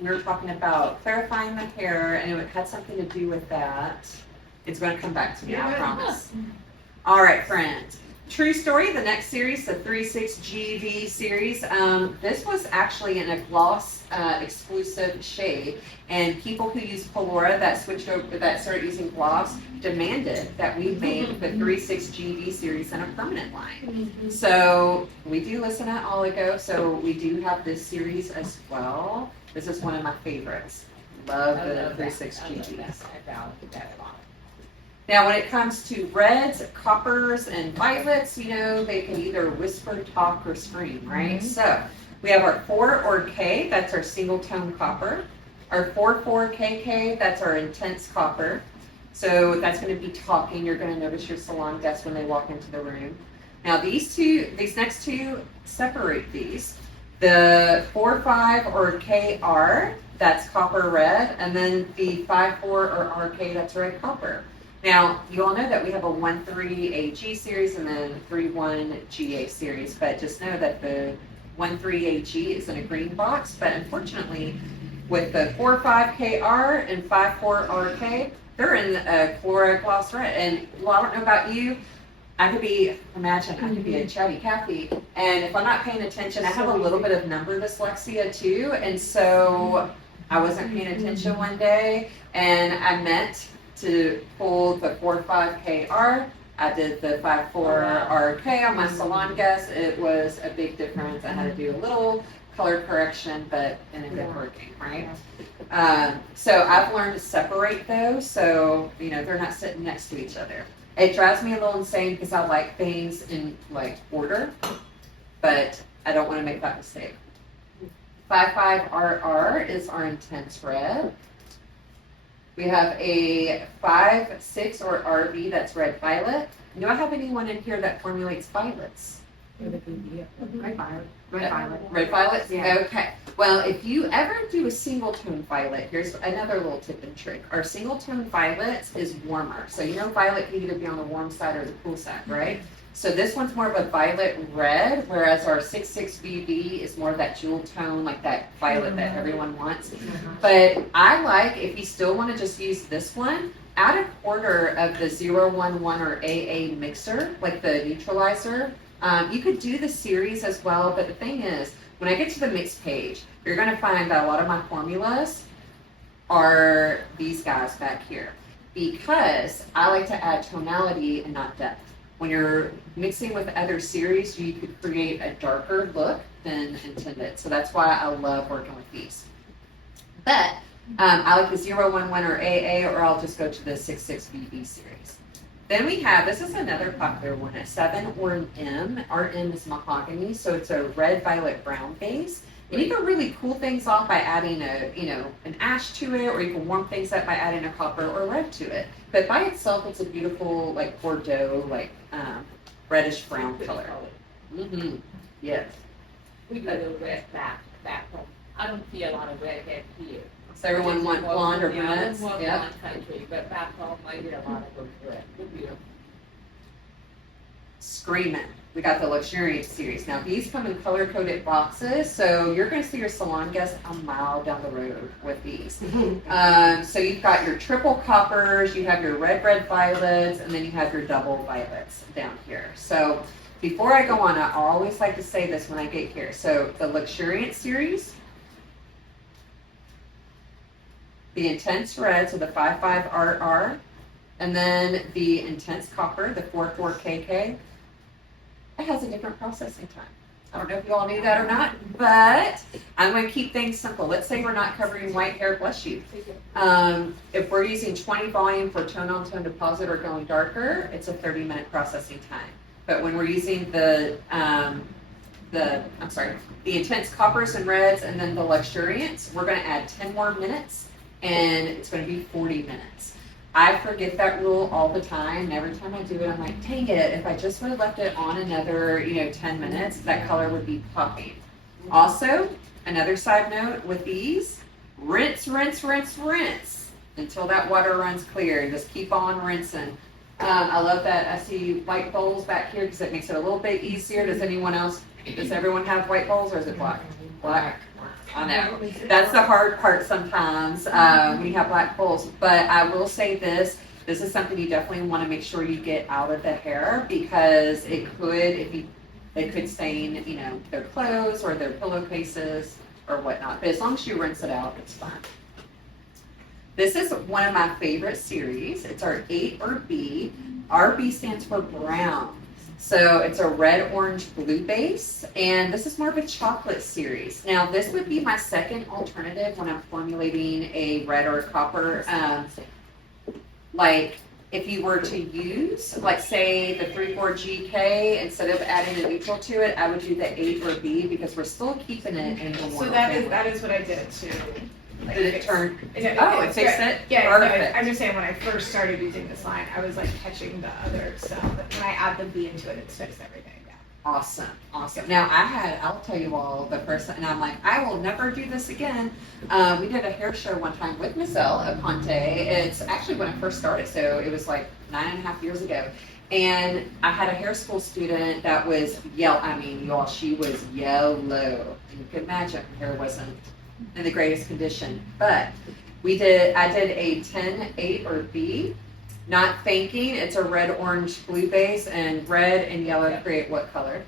we were talking about clarifying the hair, and it had something to do with that. It's going to come back to me, I promise. All right, friends. True story, the next series, the 36 GV series. This was actually in a gloss exclusive shade, and people who use Colora that started using gloss demanded that we made the 36 GV series in a permanent line. So we do listen at Oligo, so we do have this series as well. This is one of my favorites. Love the 36 GVs. Now, when it comes to reds, coppers, and violets, they can either whisper, talk, or scream, right? So we have our 4 or K, that's our single tone copper. Our 4/4 KK, that's our intense copper. So that's going to be talking. You're going to notice your salon guests when they walk into the room. Now, these next two, separate these. The 4/5 or KR, that's copper red, and then the 5/4 or RK, that's red copper. Now, you all know that we have a 1/3 AG series and then 3/1 GA series, but just know that the 1/3 AG is in a green box, but unfortunately, with the 4/5 KR and 5/4 RK, they're in a Colora gloss red. And well, I don't know about you, I could be a chatty Cathy, and if I'm not paying attention, I have a little bit of number dyslexia too, and so I wasn't paying attention one day, and I meant to pull the 4/5 KR. I did the 5/4 RK on my salon guest. It was a big difference. I had to do a little color correction, but it ended up working, right? So I've learned to separate those, so they're not sitting next to each other. It drives me a little insane because I like things in order, but I don't want to make that mistake. 5/5 RR is our intense red. We have a 5/6 or RV that's red violet. Do I have anyone in here that formulates violets? Red violet. Red violet? Yeah. Okay. Well, if you ever do a single tone violet, here's another little tip and trick. Our single tone violet is warmer. So violet can either be on the warm side or the cool side, right? So this one's more of a violet red, whereas our 66 BB is more of that jewel tone, like that violet that everyone wants. But I like, if you still want to just use this one, add a quarter of the 011 or AA mixer, like the neutralizer. You could do the series as well, but the thing is, when I get to the mix page, you're going to find that a lot of my formulas are these guys back here, because I like to add tonality and not depth. When you're mixing with other series, you could create a darker look than intended. So that's why I love working with these. But I like the 011 or AA, or I'll just go to the 66 BB series. Then we have, this is another popular one, a 7 or an M. Our M is mahogany, so it's a red, violet, brown base. And you can really cool things off by adding an ash to it, or you can warm things up by adding a copper or red to it. But by itself, it's a beautiful, like Bordeaux, reddish brown color. Mm-hmm. Yes. We got a red back home. I don't see a lot of red hair here. So everyone want blonde or brunettes? More Yep. blonde country, but back home I get a lot of those red. They're beautiful. Screaming. We got the luxuriant series. Now these come in color coded boxes, so you're going to see your salon guests a mile down the road with these. So you've got your triple coppers, you have your red violets, and then you have your double violets down here. So before I go on, I always like to say this when I get here. So the luxuriant series, the intense red, so the 55RR, and then the intense copper, the 44KK. It has a different processing time. I don't know if you all knew that or not, but I'm going to keep things simple. Let's say we're not covering white hair, bless you. If we're using 20 volume for tone-on-tone deposit or going darker, it's a 30-minute processing time. But when we're using the intense coppers and reds and then the luxuriants, we're going to add 10 more minutes, and it's going to be 40 minutes. I forget that rule all the time, and every time I do it, I'm like, dang it, if I just would have left it on another, 10 minutes, that color would be popping. Also, another side note with these, rinse until that water runs clear, and just keep on rinsing. I love that I see white bowls back here because it makes it a little bit easier. Does everyone have white bowls, or is it black? Black. I know. That's the hard part sometimes when you have black bowls. But I will say this is something you definitely want to make sure you get out of the hair, because it could stain, their clothes or their pillowcases or whatnot. But as long as you rinse it out, it's fine. This is one of my favorite series. It's our 8 or B. Our B stands for brown. So it's a red, orange, blue base, and this is more of a chocolate series. Now this would be my second alternative when I'm formulating a red or a copper. Like if you were to use, like say the 3,4-GK, instead of adding a neutral to it, I would do the 8 or B, because we're still keeping it in the So warm that is what I did too. Like, Did it turn? It fixed it? Yeah, Perfect. no, I'm just saying when I first started using this line, I was like catching the other stuff. But when I add the B into it, it fixed everything. Yeah. Awesome. Now I'll tell you all the first, and I'm like, I will never do this again. We did a hair show one time with Miss L at Ponte. It's actually when I first started, so it was like 9.5 years ago. And I had a hair school student that was y'all, she was yellow. You can imagine her hair wasn't in the greatest condition. But I did a 10, 8, or B, not thinking it's a red, orange, blue base, and red and yellow create what color?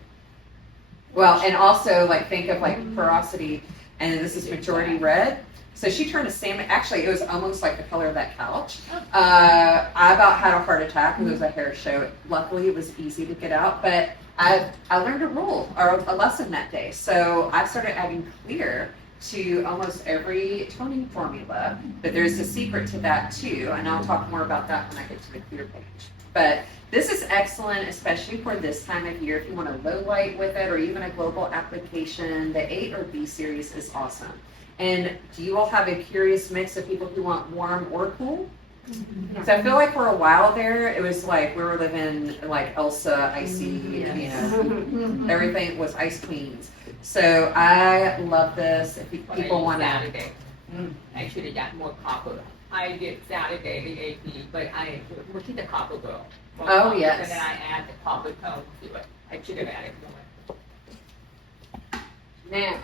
Well, and also think of porosity, and this is majority red. So she turned a salmon, actually it was almost like the color of that couch. I about had a heart attack because it was a hair show. Luckily it was easy to get out, but I learned a rule or a lesson that day. So I started adding clear to almost every toning formula, but there's a secret to that too, and I'll talk more about that when I get to the clear page. But this is excellent, especially for this time of year. If you want a low light with it or even a global application, the 8 or B series is awesome. And do you all have a curious mix of people who want warm or cool? So I feel like for a while there, it was like we were living like Elsa, icy, everything was ice queens. So I love this. If people want to, I should have got more copper. I did Saturday the AP, but we'll keep the copper girl. Oh, yes. And then I add the copper tone to it. I should have added more. Now,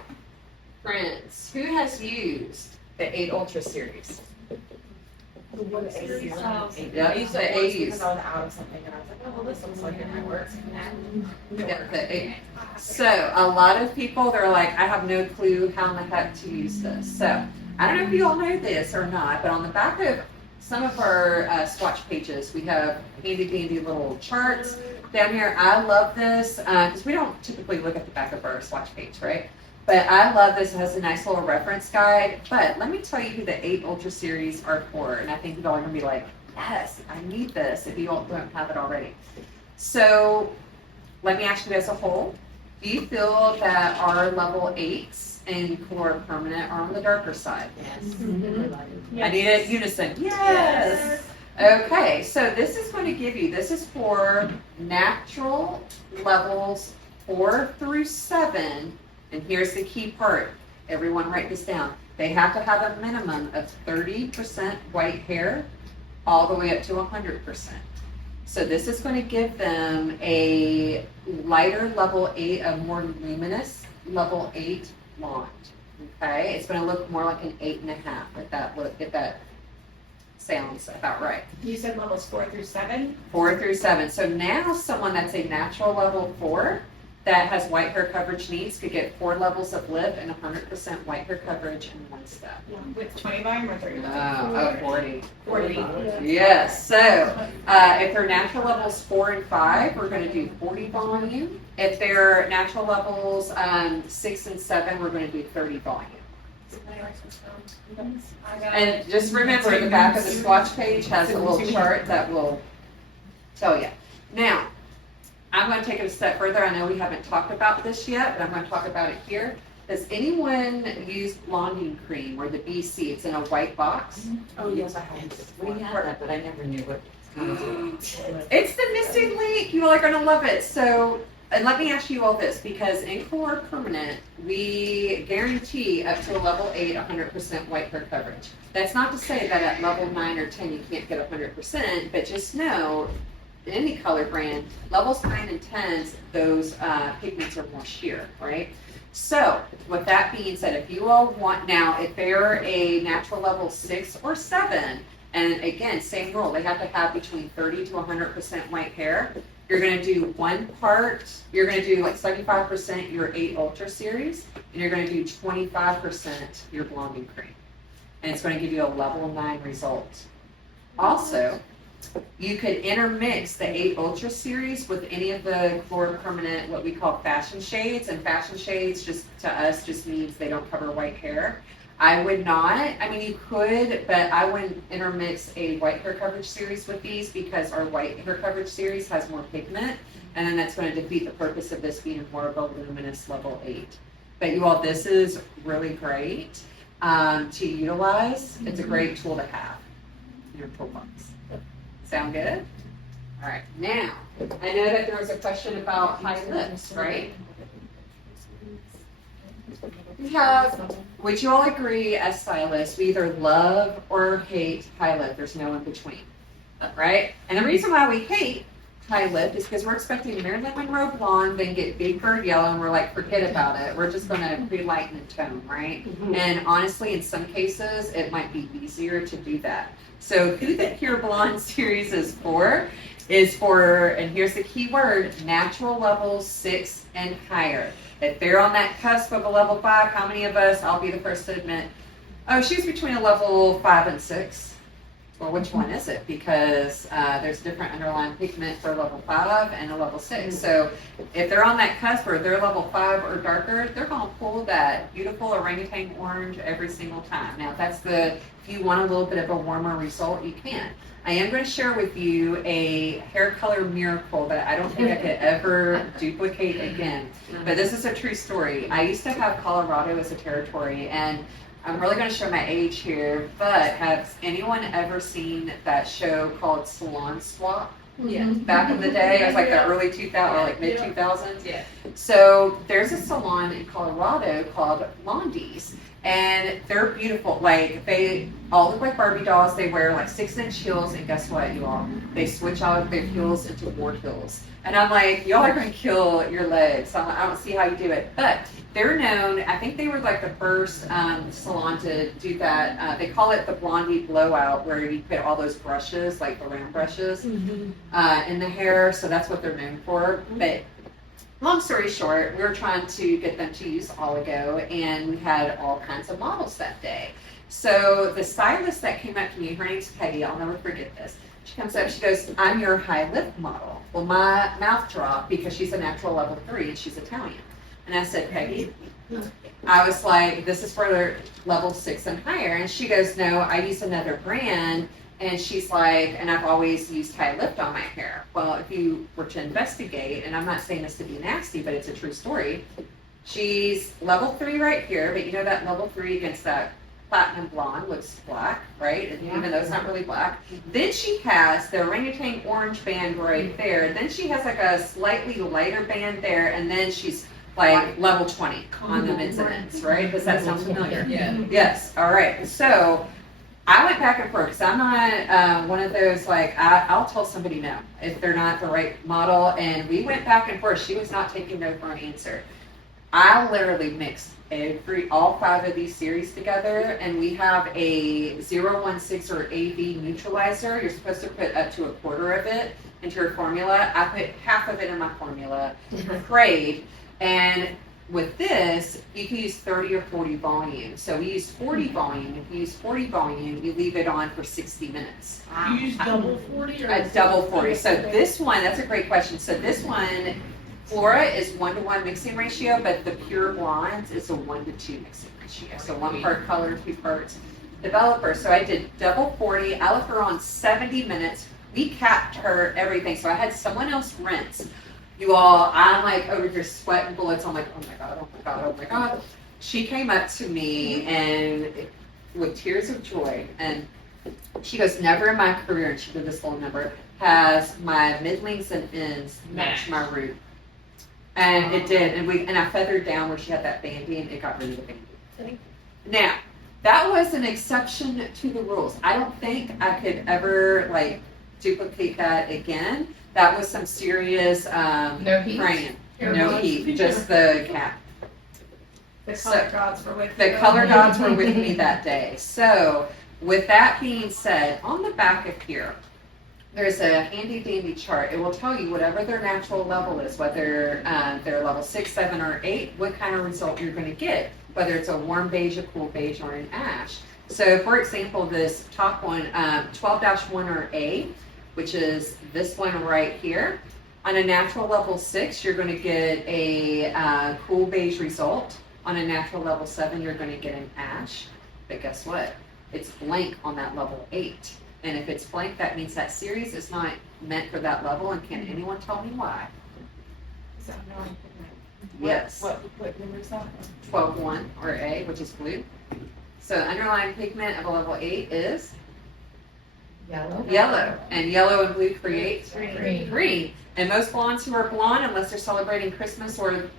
friends, who has used the 8 Ultra series? What is it? Yeah, I used the it once because 80s. I was out of something and I was like, oh, well, this looks like it might work. Yeah, the 8. So a lot of people, they're like, I have no clue how in the heck to use this. So I don't know if you all know this or not, but on the back of some of our swatch pages, we have handy dandy little charts down here. I love this because we don't typically look at the back of our swatch page, right? But I love this. It has a nice little reference guide. But let me tell you who the 8 Ultra series are for. And I think you all are going to be like, yes, I need this if you all don't have it already. So let me ask you as a whole, do you feel that our level 8s in Colora Permanent are on the darker side? Yes. I need it unison. Yes. Okay, so this is going to give you, this is for natural levels 4 through 7. And here's the key part. Everyone write this down. They have to have a minimum of 30% white hair all the way up to 100%. So this is going to give them a lighter level 8, a more luminous level 8 blonde. Okay, it's going to look more like an 8.5 if that sounds about right. You said levels 4 through 7? 4 through 7. So now someone that's a natural level 4 that has white hair coverage needs could get 4 levels of lip and 100% white hair coverage in one step. With 20 volume or 30 volume? 40. 40. Yes. So if they're natural levels 4 and 5, we're going to do 40 volume. If they're natural levels 6 and 7, we're going to do 30 volume. And just remember, the back of the swatch page has a little chart that will tell you. Now, I'm going to take it a step further. I know we haven't talked about this yet, but I'm going to talk about it here. Does anyone use blonding cream or the BC? It's in a white box. Oh, yes, I have. We had that, but I never knew what. It's the missing link. You all are going to love it. So, and let me ask you all this, because in Colora Permanent, we guarantee up to a level 8, 100% white hair coverage. That's not to say that at level 9 or 10 you can't get 100%, but just know, in any color brand, levels 9 and 10s, those pigments are more sheer, right? So, with that being said, if you all want, now, if they're a natural level 6 or 7, and again, same rule, they have to have between 30 to 100% white hair, you're going to do one part, you're going to do like 75% your 8 Ultra series, and you're going to do 25% your blonding cream. And it's going to give you a level 9 result. Also, you could intermix the 8 Ultra series with any of the Colora Permanent, what we call fashion shades. And fashion shades, just to us, just means they don't cover white hair. I would not. I mean, you could, but I wouldn't intermix a white hair coverage series with these because our white hair coverage series has more pigment, and then that's going to defeat the purpose of this being more of a luminous level 8. But you all, this is really great to utilize. It's a great tool to have in your toolbox. Sound good? All right. Now, I know that there was a question about high lips, right? We have, would you all agree as stylists, we either love or hate high lip. There's no in between, right? And the reason why we hate high lip is because we're expecting Marilyn Monroe blonde, then get Big Bird yellow, and we're like, forget about it. We're just going to pre-lighten the tone, right? And honestly, in some cases, it might be easier to do that. So who the Pure Blonde series is for, and here's the key word, natural levels 6 and higher. If they're on that cusp of a level 5, how many of us, I'll be the first to admit, oh, she's between a level 5 and 6. Well, which one is it? Because there's different underlying pigment for level 5 and a level 6. So if they're on that cusp or they're level 5 or darker, they're going to pull that beautiful orangutan orange every single time. Now, if you want a little bit of a warmer result, you can. I am going to share with you a hair color miracle that I don't think I could ever duplicate again. But this is a true story. I used to have Colorado as a territory, and I'm really going to show my age here, but has anyone ever seen that show called Salon Swap? Yeah. Back in the day, it was like the early 2000s, or like mid 2000s. Yeah. So there's a salon in Colorado called Blondie's, and they're beautiful. Like, they all look like Barbie dolls. They wear like 6-inch heels, and guess what, you all? They switch out their heels into war heels. And I'm like, y'all are going to kill your legs. I don't see how you do it. But they're known, I think they were like the first salon to do that. They call it the Blondie blowout, where you put all those brushes, like the round brushes, in the hair. So that's what they're known for. But long story short, we were trying to get them to use Oligo, and we had all kinds of models that day. So the stylist that came up to me, her name's Peggy, I'll never forget this. She comes up, she goes, I'm your high lip model. Well, my mouth dropped because she's a natural level 3 and she's Italian. And I said, Peggy, I was like, this is for level 6 and higher. And she goes, no, I use another brand And she's like, and I've always used high lift on my hair. Well, if you were to investigate, and I'm not saying this to be nasty, but it's a true story. She's level 3 right here, but you know that level 3 against that platinum blonde looks black, right? And even though it's not really black. Then she has the orangutan orange band right there. Then she has like a slightly lighter band there, and then she's like level 20 on the incidents, right? Does that sound familiar? Yeah. Yes. All right. So I went back and forth because I'm not one of those like I'll tell somebody no if they're not the right model. And we went back and forth. She was not taking no for an answer. I literally mixed all 5 of these series together, and we have a 016 or AV neutralizer. You're supposed to put up to a quarter of it into your formula. I put half of it in my formula, prayed, and with this, you can use 30 or 40 volume. So we use 40 volume. If you use 40 volume, you leave it on for 60 minutes. You use double 40 or? A double 40. So this one, that's a great question. So this one, Colora is 1-to-1 mixing ratio, but the pure blondes is a 1-to-2 mixing ratio. So 1 part color, 2 parts developer. So I did double 40. I left her on 70 minutes. We capped her everything. So I had someone else rinse. You all, I'm like over here sweating bullets. I'm like, oh my God, oh my God, oh my God. She came up to me and with tears of joy, and she goes, never in my career, and she did this whole number, has my middlings and ends match my root. And it did, and I feathered down where she had that bandy, and it got rid of the bandy. Now, that was an exception to the rules. I don't think I could ever like duplicate that again. That was some serious No heat. praying. No heat, just the cap. The color gods were with The color gods were with me that day. So, with that being said, on the back of here, there's a handy dandy chart. It will tell you whatever their natural level is, whether they're level 6, 7, or 8, what kind of result you're going to get, whether it's a warm beige, a cool beige, or an ash. So, for example, this top one, 12-1 or A, which is this one right here. On a natural level 6, you're going to get a cool beige result. On a natural level 7, you're going to get an ash. But guess what? It's blank on that level 8. And if it's blank, that means that series is not meant for that level. And can anyone tell me why? Is that no? Yes. What number is that? 12-1 or A, which is blue. So underlying pigment of a level 8 is yellow. And yellow and blue create green. And most blondes who are blonde, unless they're celebrating Christmas or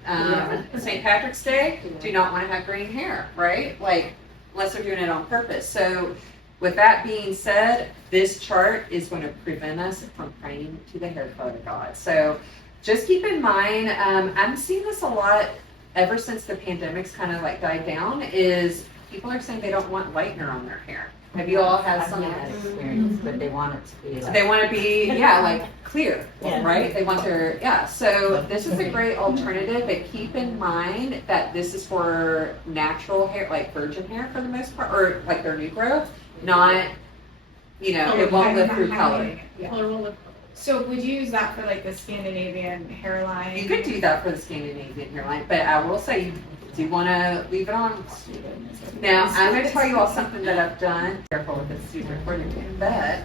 St. Patrick's Day, do not want to have green hair, right? Like, unless they're doing it on purpose. So with that being said, this chart is going to prevent us from praying to the hair color god. So just keep in mind, I'm seeing this a lot ever since the pandemic's kind of like died down, is people are saying they don't want lightener on their hair. Have you all had some? I've had experience, but they want it to be like. They want to be, like clear, right? They want their, So this is a great alternative, but keep in mind that this is for natural hair, like virgin hair for the most part, or like their new growth, not, it won't live through color. So would you use that for like the Scandinavian hairline? You could do that for the Scandinavian hairline, but I will say, you do want to leave it on. Now, I'm going to tell you all something that I've done. Careful with this, super recording, but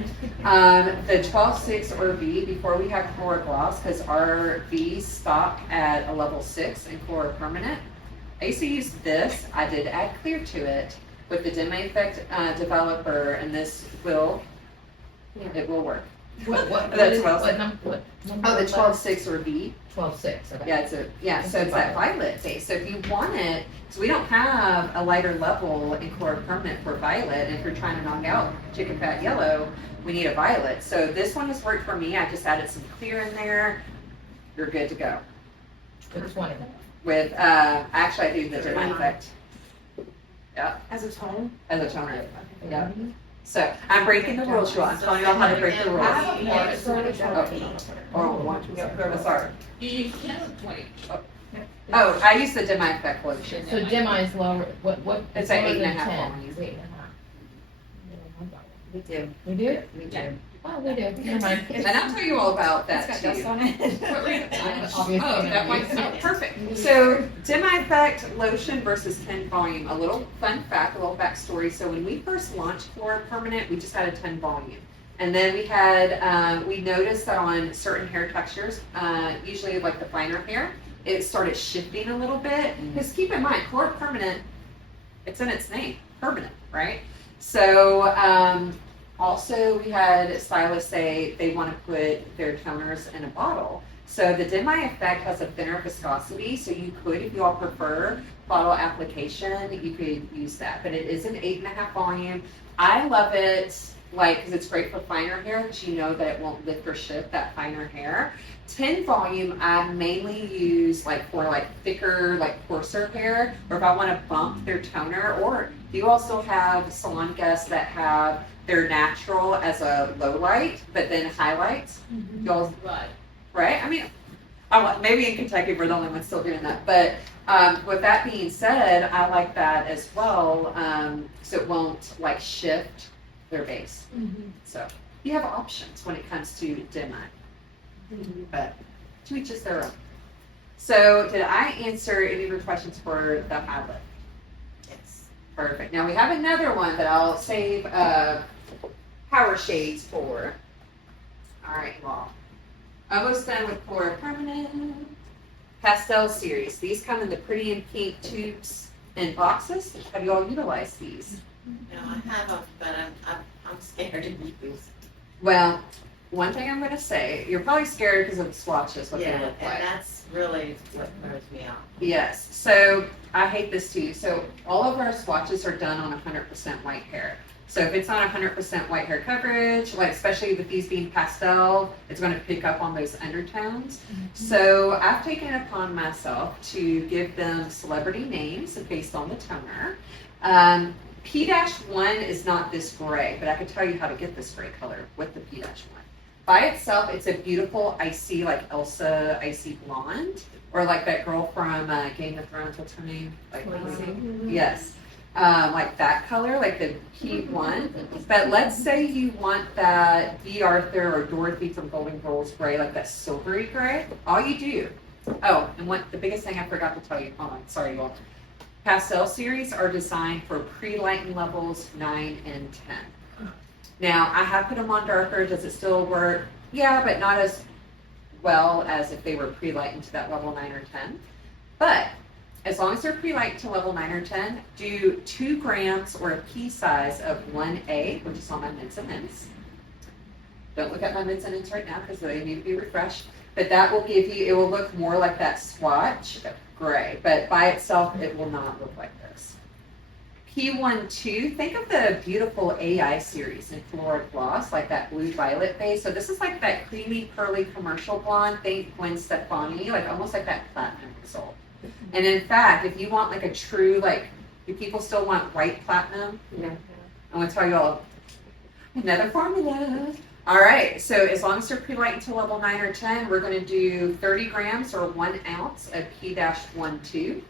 the 12-6 or V, before we had Colora Gloss, because our V stopped at a level 6 and Colora Permanent, I used to use this. I did add clear to it with the Dim Effect developer, and this will work. What number? Oh, the 12-6 or V. 12-6. Okay. Yeah, so it's that violet base. So if you want it, so we don't have a lighter level in Colora Permanent for violet. And if you're trying to knock out chicken fat yellow, we need a violet. So this one has worked for me. I just added some clear in there. You're good to go. Which one? With actually I do the Dim Effect. Yeah. As a tone? As a toner. Yeah. So I'm breaking the rules, y'all. I'm telling y'all how to break the rules. Sorry. You can have 20. Oh, I use the Dim Effect lotion. So Demi is lower. What? It's at lower than 8.5 10? volume. 8.5. We do. We do? We do. Oh, we do. Never mind. And I'll tell you all about that It's too. got dust on it. Obviously, Oh, that not one's you. perfect. So, Demi-Effect lotion versus 10 volume. A little fun fact, a little backstory. So, when we first launched Colora Permanent, we just had a 10 volume. And then we had, we noticed that on certain hair textures, usually like the finer hair, it started shifting a little bit. Because keep in mind, Colora Permanent, it's in its name, permanent, right? So, also, we had stylists say they want to put their toners in a bottle. So the Demi-Effect has a thinner viscosity, so you could, if you all prefer bottle application, you could use that. But it is an 8.5 volume. I love it, like, because it's great for finer hair, because you know that it won't lift or shift that finer hair. 10 volume, I mainly use like for like thicker, like coarser hair, or if I want to bump their toner, or do you also have salon guests that have their natural as a low light, but then highlights? Y'all, right? I mean, maybe in Kentucky we're the only ones still doing that. But with that being said, I like that as well, so it won't like shift their base. So you have options when it comes to demi. But to each is their own. So did I answer any of your questions for the highlight? Yes. Perfect. Now we have another one that I'll save power shades for. All right, well, almost done with Colora Permanent. Pastel series. These come in the pretty and pink tubes and boxes. Have you all utilized these? No, I haven't, but I'm scared to use. Well, one thing I'm going to say, you're probably scared because of the swatches, what they Yeah, look like. and that's really what throws me off. Yes, so I hate this too. So all of our swatches are done on 100% white hair. So if it's on 100% white hair coverage, like especially with these being pastel, it's going to pick up on those undertones. So I've taken it upon myself to give them celebrity names based on the toner. P-1 is not this gray, but I could tell you how to get this gray color with the P-1. By itself, it's a beautiful icy, like Elsa icy blonde, or like that girl from Game of Thrones. What's her name? Like yes, like that color, like the P1. But let's say you want that B. Arthur or Dorothy from Golden Girls gray, like that silvery gray. All you do. Oh, and what the biggest thing I forgot to tell you. Hold on, sorry, you all. Pastel series are designed for pre-lighten levels 9 and 10. Now, I have put them on darker. Does it still work? Yeah, but not as well as if they were pre-lightened to that level 9 or 10. But as long as they're pre-lightened to level 9 or 10, do 2 grams or a pea size of 1A, which is on my mints and mints. Don't look at my mints and mints right now because they need to be refreshed. But that will give you, it will look more like that swatch gray, but by itself, it will not look like this. P12, think of the beautiful AI series in Colora Gloss, like that blue violet base. So this is like that creamy, pearly commercial blonde. Think Gwen Stefani, like almost like that platinum result. And in fact, if you want like a true, like, do people still want white platinum? Yeah. I'm gonna tell you all another formula. All right, so as long as they're pre-lightened to level 9 or 10, we're going to do 30 grams or 1 ounce of P-12.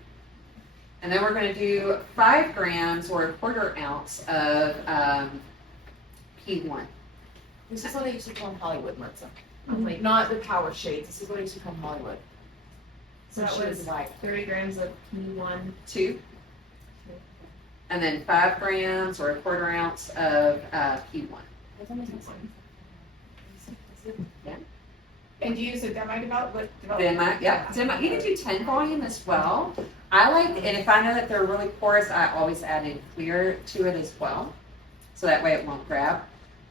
And then we're going to do 5 grams or a quarter ounce of P1. This is what they used to call in Hollywood, Martha. Like, not the power shades. This is what they used to call in Hollywood. So that was like 30 grams of P1. 2. And then 5 grams or a quarter ounce of P1. Yeah. And do you use a demi-develop? Yeah. You can do 10 volume as well. I like, and if I know that they're really porous, I always add in clear to it as well. So that way it won't grab.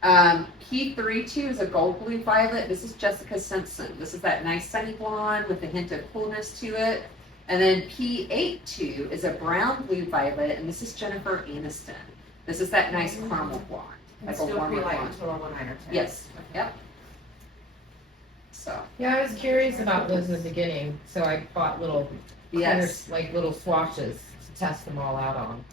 P32 is a gold blue violet. This is Jessica Simpson. This is that nice sunny blonde with a hint of coolness to it. And then P82 is a brown blue violet, and this is Jennifer Aniston. This is that nice caramel blonde. Like a warmer blonde. Yes. Yep. So. Yeah, I was curious about those in the beginning, so I bought little, yes, like little swatches to test them all out on.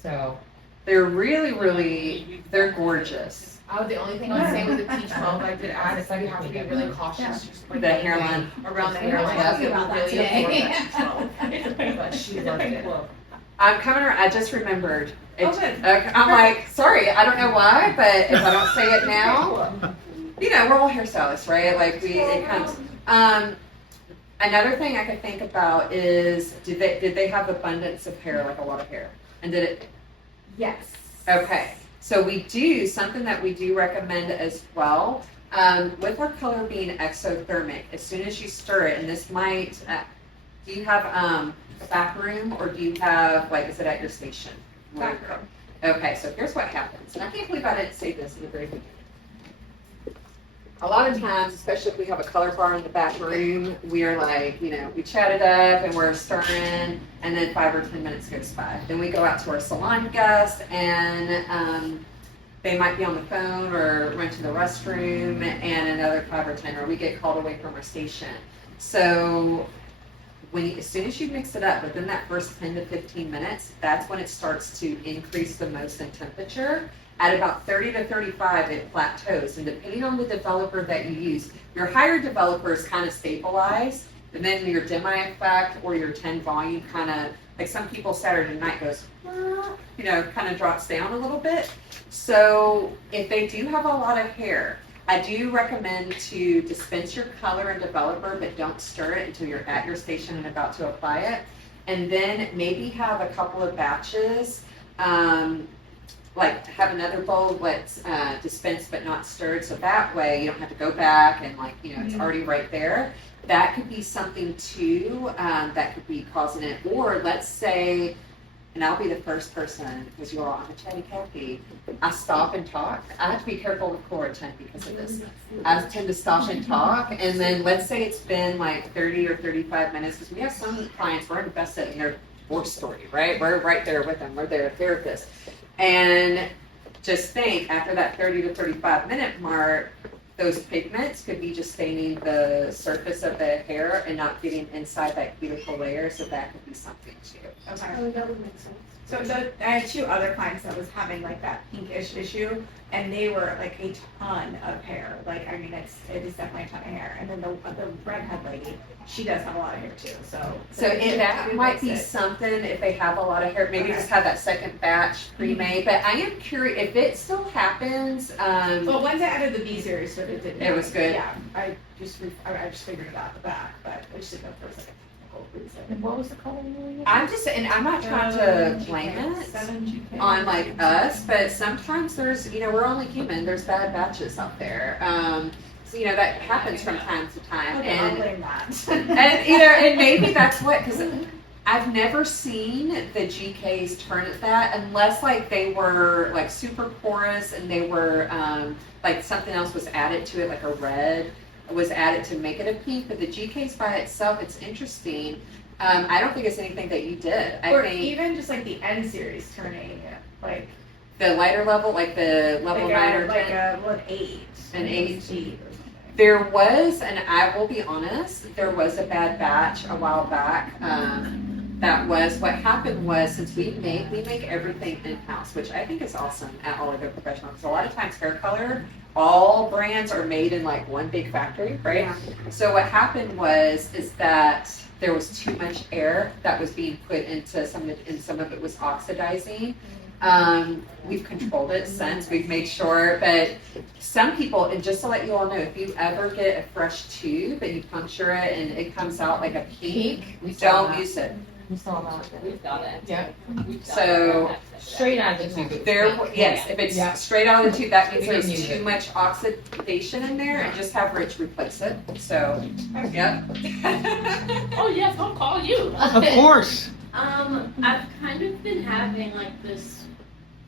So. They're really, they're gorgeous. The only thing I'd say with the P12 I did add is that you have to be really cautious with the hairline. Around the hairline. Talking about that today. But she loved it. I'm coming around. I just remembered. Oh, good. Okay, I'm like, sorry, I don't know why, but if I don't say it now, you know, we're all hairstylists, right? Like it comes. Another thing I could think about is, did they have abundance of hair, like a lot of hair, and did it? Yes. Okay, so we do something that we do recommend as well. With our color being exothermic, as soon as you stir it, and this might, do you have a back room, or do you have, like, is it at your station? Back room. Okay, so here's what happens, and I can't believe I didn't say this in the very beginning. A lot of times, especially if we have a color bar in the back room, we are like, you know, we chat it up and we're stirring, and then 5 or 10 minutes goes by. Then we go out to our salon guests, and they might be on the phone or run to the restroom, and another 5 or 10, or we get called away from our station. So as soon as you mix it up, within that first 10 to 15 minutes, that's when it starts to increase the most in temperature. At about 30 to 35, it plateaus, and depending on the developer that you use, your higher developers kind of stabilize, and then your demi effect or your 10 volume kind of, like some people Saturday night goes, you know, kind of drops down a little bit. So if they do have a lot of hair, I do recommend to dispense your color and developer, but don't stir it until you're at your station and about to apply it. And then maybe have a couple of batches, like have another bowl that's dispensed but not stirred, so that way you don't have to go back and, like, you know, it's already right there. That could be something too, that could be causing it. Or let's say, and I'll be the first person, because you all, I'm a chatty Cathy, I stop and talk. I have to be careful with Chlorotin because of this. I tend to stop and talk, and then let's say it's been like 30 or 35 minutes, because we have some clients, we're invested in their divorce story, right? We're right there with them, we're their therapist. And just think, after that 30 to 35 minute mark, those pigments could be just staining the surface of the hair and not getting inside that cuticle layer, so that could be something too. Okay. Oh, that would make sense. So I had 2 other clients that was having like that pinkish issue, and they were like a ton of hair. Like, I mean, it is definitely a ton of hair. And then the redhead lady, she does have a lot of hair too. So That might be something, if they have a lot of hair, maybe just have that second batch pre-made. But I am curious if it still happens. Well, once I added the B series, so it didn't. It was good. Yeah, I just figured it out the back, but I just didn't know for a second. And what was the color? I'm just, and I'm not trying to blame it on like us, but sometimes there's, you know, we're only human. There's bad batches out there. So, you know, that happens from time to time. Okay, I'll blame that. And, you know, and maybe that's what, because I've never seen the GKs turn at that unless like they were like super porous and they were like something else was added to it, like a red was added to make it a pink. But the GKs by itself, it's interesting. I don't think it's anything that you did. I think even just like the N series turning like the lighter level, like the level 9 or 10, like an 8. An 8. Or something. There was, and I will be honest, there was a bad batch a while back. That was, what happened was, since we make everything in-house, which I think is awesome at Oligo Professional, because a lot of times hair color, all brands are made in like one big factory, right? Yeah. So what happened is that there was too much air that was being put into some of it, and some of it was oxidizing. We've controlled it since, we've made sure, but some people, and just to let you all know, if you ever get a fresh tube and you puncture it and it comes out like a pink, don't use it. We saw that. We've got it. Yeah. So Straight out of the tube. Yes, if it's straight out of the tube, that means We didn't there's use too it. much oxidation in there, and just have Rich replace it. So, yep. Oh, yes, I'll call you. Of course. I've kind of been having like this,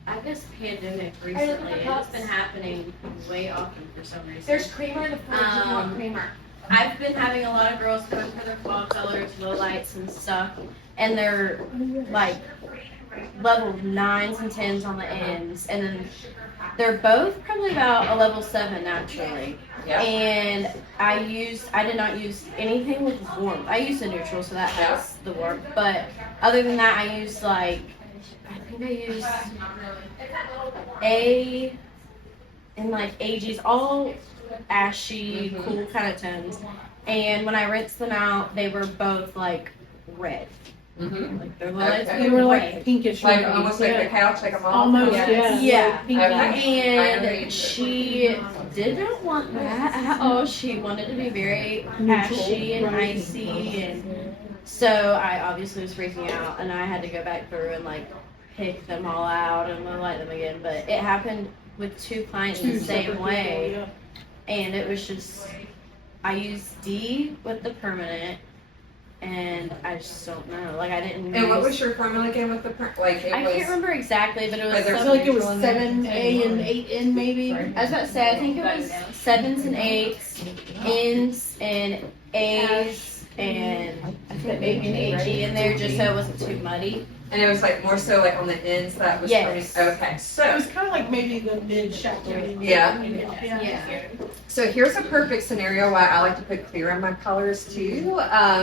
I guess, pandemic recently. It's been happening way often for some reason. There's creamer in the fridge. You want creamer? I've been having a lot of girls come in for their fall colors, low lights and stuff, and they're like level 9s and 10s on the ends, and then they're both probably about a level 7 naturally. Yeah. And I did not use anything with warmth. I used a neutral, so that has the warmth. But other than that, I used I used A and like AGs, all ashy, cool kind of tones. And when I rinsed them out, they were both like red. Mhm. Like they're lights Okay. They were like pinkish. Like maybe. almost like the Yeah. couch, like a mom. Almost, Yes. yeah. Yeah. Pinky. And she did not want that at all. She wanted to be very ashy and Right. icy, and so I obviously was freaking out, and I had to go back through and like pick them all out and light them again. But it happened with 2 clients the same way, Yeah. and it was just I used D with the permanent, and I just don't know. Like I didn't. And what use- was your formula again with the like? It I was, can't remember exactly, but it was. But there's I feel like it was something- 7A and 8N maybe. I was about to say, I think it was 7s and 8s, N's and A's, and I think maybe an AG in there just so it wasn't too muddy. and it was like more so like on the ends that was Yes. turning. Okay, It so was kind of like maybe the mid shadow. Yeah. Yeah. So here's a perfect scenario why I like to put clear in my colors too,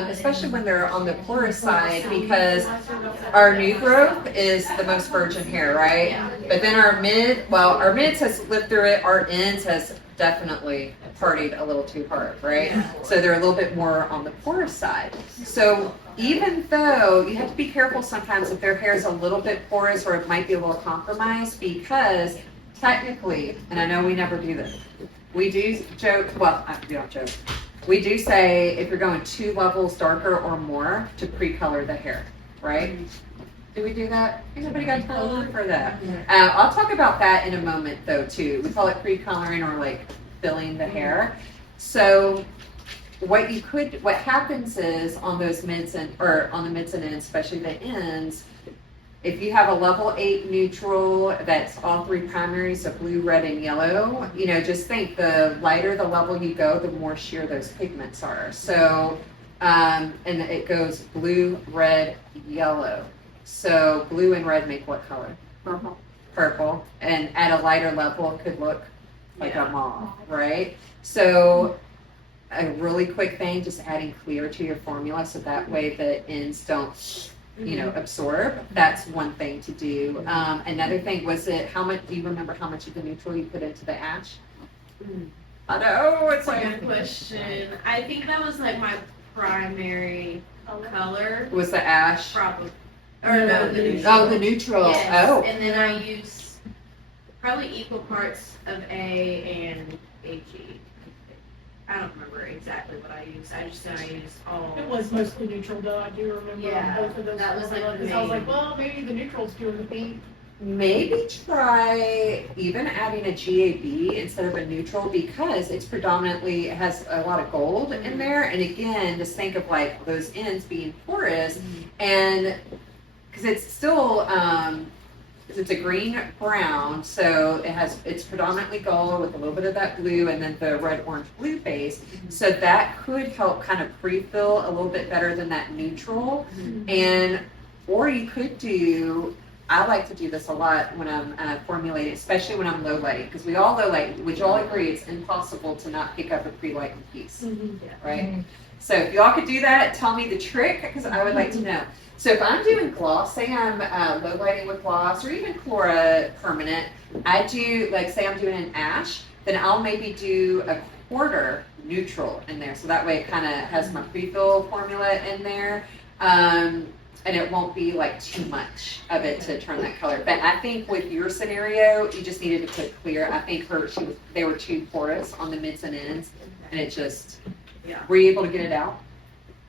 especially when they're on the porous side, because our new growth is the most virgin hair, right? But then our mids has lived through it, our ends has definitely partied a little too hard, right? So they're a little bit more on the porous side. So even though you have to be careful sometimes if their hair is a little bit porous or it might be a little compromised, because technically, and I know we never do this, we do joke, well, we don't joke. We do say if you're going 2 levels darker or more to pre-color the hair, right? Do we do that? Anybody got time for that? I'll talk about that in a moment though too. We call it pre-coloring or like filling the hair. So what happens is on those mids or on the mids and ends, especially the ends, if you have a level 8 neutral that's all 3 primaries, so blue, red, and yellow, just think the lighter the level you go, the more sheer those pigments are. So, and it goes blue, red, yellow. So blue and red make what color? Purple. Purple. And at a lighter level, it could look like a mauve, right? So a really quick thing, just adding clear to your formula so that way the ends don't absorb. That's one thing to do. Another thing was do you remember how much of the neutral you put into the ash? I know, it's That's a like, good question. I think that was like my primary color. was the ash? Probably. Or no, the neutral. Oh, the neutral. Yes. Oh. And then I used probably equal parts of A and AG. I don't remember exactly what I used. I just know I used all. It was mostly neutral though, I do remember Yeah, both of those. that was, like, the formulas. I was like, main- well, maybe the neutral's doing the thing. Maybe try even adding a GAB instead of a neutral, because it has a lot of gold in there. And again, just think of like those ends being porous, and because it's still it's a green brown, so it's predominantly gold with a little bit of that blue and then the red, orange, blue base. So that could help kind of pre-fill a little bit better than that neutral. Or you could do, I like to do this a lot when I'm formulating, especially when I'm low lighting, because we all low light, would you all agree it's impossible to not pick up a pre-lighting piece, right? So if y'all could do that, tell me the trick, because I would like to know. So if I'm doing gloss, say I'm low lighting with gloss or even Colora permanent, I do, like say I'm doing an ash, then I'll maybe do a quarter neutral in there. So that way it kind of has my pre-fill formula in there. And it won't be like too much of it to turn that color. But I think with your scenario, you just needed to put clear. I think they were too porous on the mids and ends, and it just, were you able to get it out?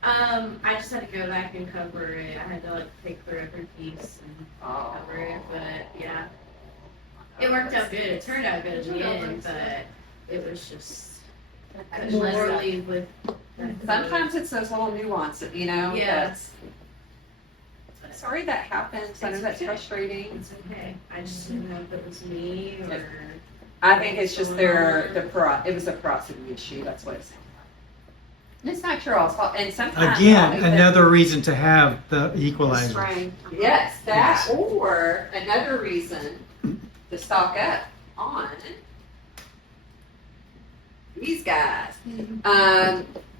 I just had to go back and cover it. I had to like take through every piece and cover it, but yeah. It worked out good. It turned out good in the end, but it was just I couldn't let her leave with. Sometimes it's those little nuances, Yeah. that's- Sorry that happens. I know that's frustrating. It's okay. I just didn't know if it was me or. I think it's just it was a porosity issue. That's what it's. It's not your all's fault, and sometimes Again, another reason to have the equalizer. Right. Yes, that or another reason to stock up on these guys.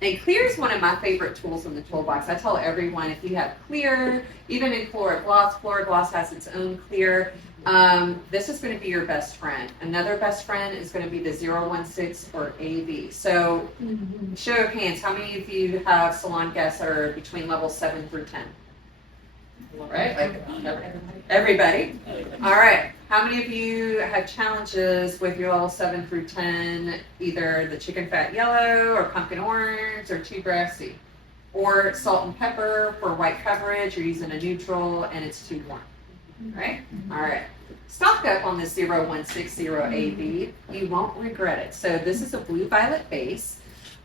And clear is one of my favorite tools in the toolbox. I tell everyone if you have clear, even in Colora Gloss has its own clear. This is going to be your best friend. Another best friend is going to be the 016 or AV. So, show of hands, how many of you have salon guests that are between levels 7 through 10? All right, like everybody. All right. How many of you have challenges with your level 7 through 10, either the chicken fat yellow or pumpkin orange or too grassy? Or salt and pepper for white coverage, you're using a neutral and it's too warm, right? All right. Stock up on this 0160AB. You won't regret it. So this is a blue violet base.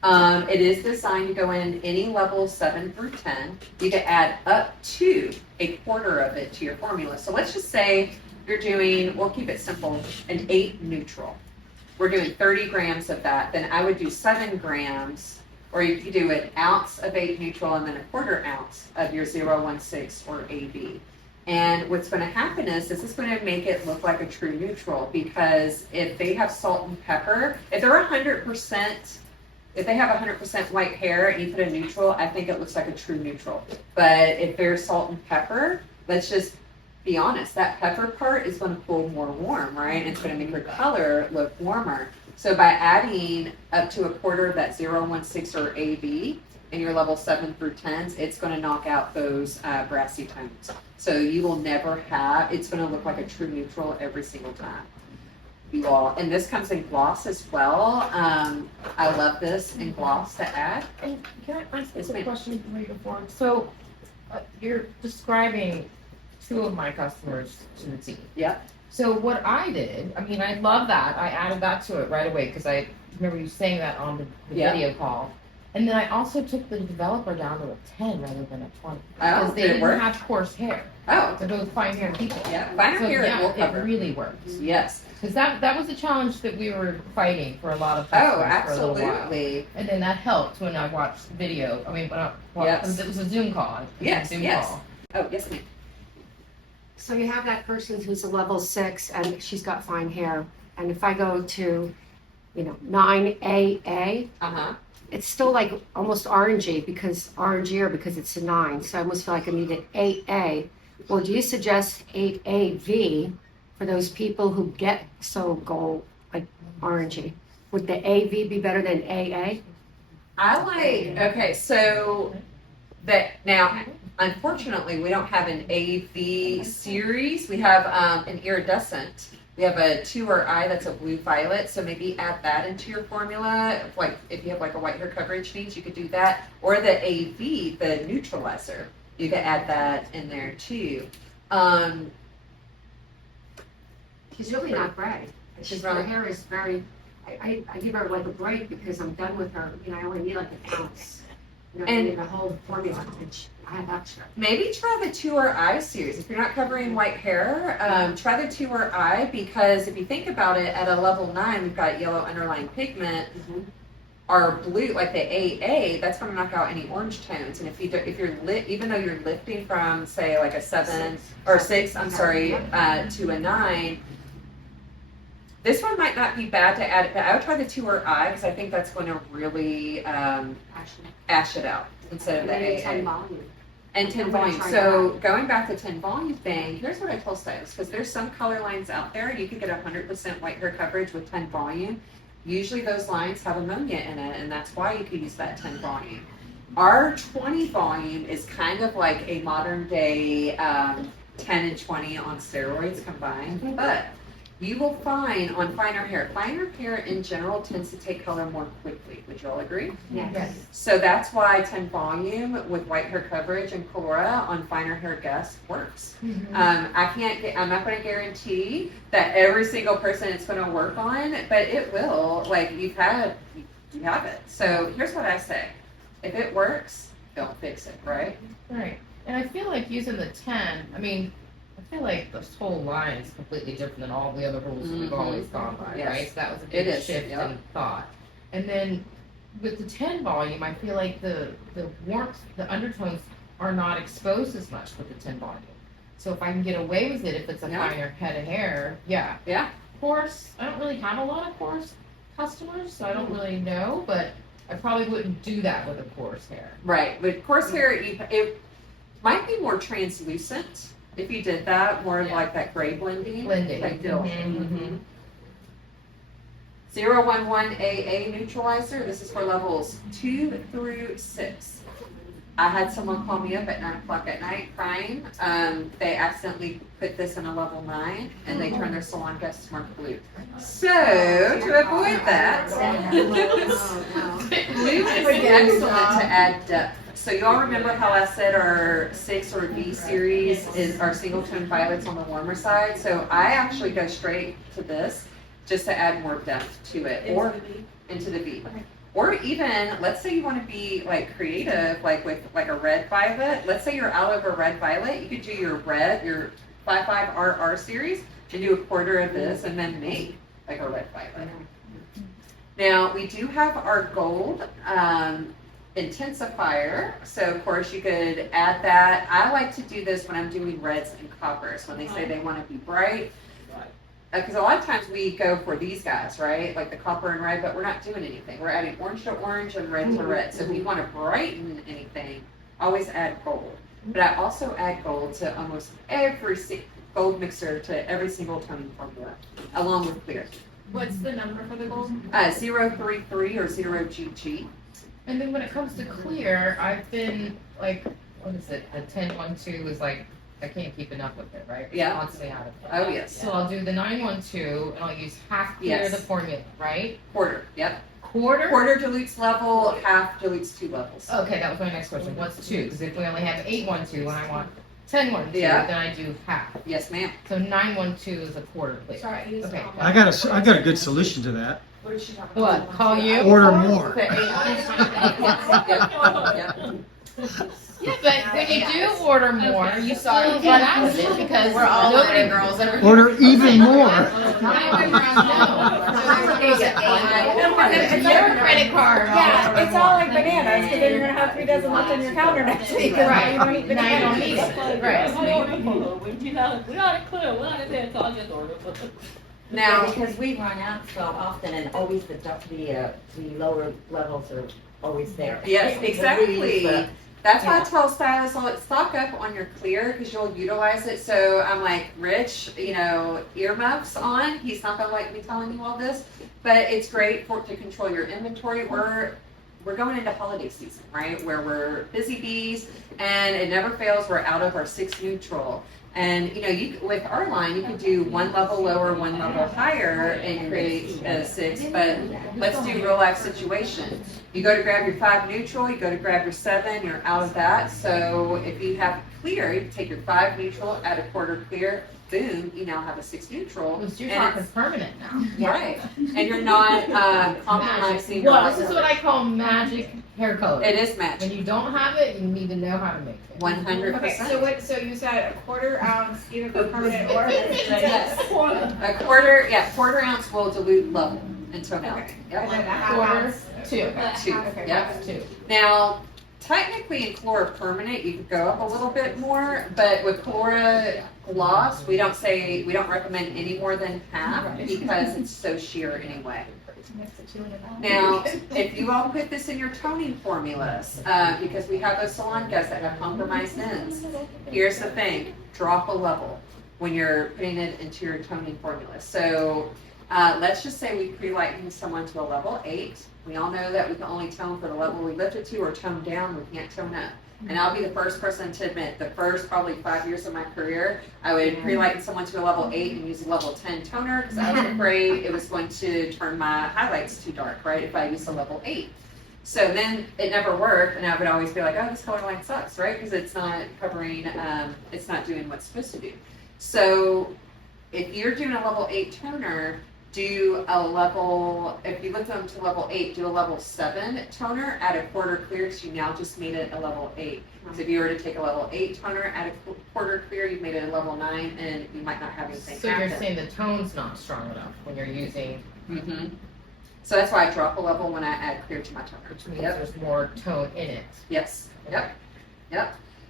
It is designed to go in any level 7 through 10. You can add up to a quarter of it to your formula. So let's just say you're doing, we'll keep it simple, an 8 neutral. We're doing 30 grams of that. Then I would do 7 grams, or you could do an ounce of 8 neutral and then a quarter ounce of your 016 or AB. And what's going to happen is this is going to make it look like a true neutral, because if they have salt and pepper, if they're 100%, if they have 100% white hair and you put a neutral, I think it looks like a true neutral. But if they're salt and pepper, let's just be honest, that pepper part is going to pull more warm, right? It's going to make your color look warmer. So by adding up to a quarter of that 016 or AB in your level 7 through 10s, it's going to knock out those brassy tones. So you will never have, it's going to look like a true neutral every single time. You all, and this comes in gloss as well. I love this in gloss to add. And can I ask Yes, a ma'am. question for you before? So you're describing 2 of my customers to the T. Yep. So what I did, I mean, I love that. I added that to it right away because I remember you saying that on the Yeah. video call. And then I also took the developer down to a 10 rather than a 20. Oh, Because they did it didn't work? have coarse hair. Oh, They're both fine hair people. yeah. Finer So hair yeah, will it cover. really works. Yes. Because that was a challenge that we were fighting for a lot of Oh, customers for a little while. absolutely. And then that helped when I watched the video. I mean, when I watched, Yes. it was a Zoom call. It was a Yes, Zoom yes. call. Oh, yes, ma'am. So you have that person who's a level 6 and she's got fine hair. And if I go to, 9AA, Uh-huh. it's still like almost orangey because it's a 9. So I almost feel like I need an 8A. Or do you suggest 8AV for those people who get so gold, like orangey? Would the AV be better than AA? I like, okay, so that now, unfortunately, we don't have an AV series. We have an iridescent. We have a 2 or I that's a blue violet, so maybe add that into your formula. Like if you have like a white hair coverage needs, you could do that. Or the AV, the neutralizer, you could add that in there too. She's really not gray. She's Her really- hair is very, I give her like a break because I'm done with her. I only need like an ounce. I And- need the whole formula, which I have extra. Maybe try the 2 or I series. If you're not covering white hair, try the 2 or I, because if you think about it, at a level 9, we've got yellow underlying pigment. Our blue, like the AA, that's going to knock out any orange tones. And if you're lit, even though you're lifting from say like a 7 or 6, I'm sorry, to a 9, this one might not be bad to add. But I would try the 2 or I, because I think that's going to really ash it out instead of the Maybe AA. 10 volume. And 10 I'm gonna volume. try So going back to 10 volume thing, here's what I tell stylists, because there's some color lines out there. You could get 100% white hair coverage with 10 volume. Usually those lines have ammonia in it, and that's why you could use that 10 volume. Our 20 volume is kind of like a modern day 10 and 20 on steroids combined, but you will find on finer hair in general tends to take color more quickly. Would you all agree? Yes. So that's why 10 volume with white hair coverage and Colora on finer hair guests works. I'm not going to guarantee that every single person it's going to work on, but it will. Like you have it. So here's what I say: if it works, don't fix it, right? Right. And I feel like using the 10, I mean, I feel like this whole line is completely different than all the other rules that we've always gone by, Yes. right? So that was a It big is, shift yep. in thought. And then with the 10 volume, I feel like the warmth, the undertones are not exposed as much with the 10 volume. So if I can get away with it, if it's a Yeah. finer head of hair, yeah. Yeah. Coarse, I don't really have a lot of coarse customers, so I don't really know, but I probably wouldn't do that with a coarse hair. Right. With coarse hair, it might be more translucent if you did that, more Yeah. like that gray blending. Blending. Type deal. Mhm, mhm. 011 AA neutralizer. This is for levels 2 through 6. I had someone call me up at 9 o'clock at night crying. They accidentally put this in a level 9 and they turned their salon gas to mark blue. So to avoid that, blue is excellent to add depth. So you all remember how I said our 6 or V series is our single tone violets on the warmer side? So I actually go straight to this just to add more depth to it, or into the V. Or even, let's say you want to be like creative, like with like a red violet. Let's say you're out of a red violet, you could do your red, your 55RR series, and do a quarter of this, and then make like a red violet. Now we do have our gold intensifier, so of course you could add that. I like to do this when I'm doing reds and coppers, when they say they want to be bright. Because a lot of times we go for these guys, right? Like the copper and red, but we're not doing anything. We're adding orange to orange and red to red. So if you want to brighten anything, always add gold. But I also add gold to almost every gold mixer to every single toning formula, along with clear. What's the number for the gold? 033 or 0GG. And then when it comes to clear, I've been like, what is it? A 1012 is like, I can't keep enough with it, right? It's Yeah. constantly out of it. Oh, yes. So I'll do the 912 and I'll use half clear Yes. the formula, right? Quarter, yep. Quarter? Quarter dilutes level, half dilutes 2 levels. Okay, that was my next question. What's 2? Because if we only have 812 and I want 1012, Yeah. then I do half. Yes, ma'am. So 912 is a quarter clear. Sorry, Okay. I got a good solution to that. What is she talking What? about? Call you? Order more. Yep. Yeah, but when you do order more, you still run out of it because We're all nobody order girls. Order even more. It's your credit card. Yeah, it's all like bananas, because then you're gonna have 3 dozen left on your counter next week. Right. You don't eat Now you don't bananas. need it. Right. We ought to clear, we ought to do, so I'll just order. Now, Because we run out so often and always the lower levels are always there. yes, The exactly. leaves, That's why I yeah. tell stylists, stock up on your clear because you'll utilize it. So I'm like, Rich, earmuffs on. He's not gonna like me telling you all this, but it's great to control your inventory. We're going into holiday season, right? Where we're busy bees, and it never fails. We're out of our 6 neutral. And with our line, you can do 1 level lower, 1 level higher, and create a 6. But let's do real life situation. You go to grab your 5 neutral, you go to grab your 7, you're out of that. So if you have clear, you can take your 5 neutral, add a quarter clear, boom, you now have a 6 neutral. You're And talking permanent now. right, and you're not compromising. your Well, this is what I call magic hair color. It is When magic. you don't have it, you need to know how to make it. 100%. Okay, so you said a quarter ounce either for permanent or. Yes. A quarter ounce will dilute level and tonality. Yep. And then a half Quarter, ounce. 2. 2. Okay. Yep. 2. Now, technically in Colora Permanent, you could go up a little bit more, but with Colora Gloss, we don't recommend any more than half because it's so sheer anyway. Now, if you all put this in your toning formulas, because we have those salon guests that have compromised ends, here's the thing, drop a level when you're putting it into your toning formula. So let's just say we pre-lighten someone to a level 8. We all know that we can only tone for the level we lifted to or tone down, we can't tone up. And I'll be the first person to admit, the first probably 5 years of my career, I would pre-lighten someone to a level 8 and use a level 10 toner because I was afraid it was going to turn my highlights too dark, right, if I used a level 8. So then it never worked, and I would always be like, oh, this color line sucks, right, because it's not covering, it's not doing what it's supposed to do. So if you're doing a level 8 toner, do a level, if you lift them to level 8, do a level 7 toner, add a quarter clear because you now just made it a level 8. So if you were to take a level 8 toner, add a quarter clear, you've made it a level 9, and you might not have anything So happen. you're saying the tone's not strong enough when you're using, Mm-hmm. So that's why I drop a level when I add clear to my toner. which means there's more tone in it. Yes. Yep.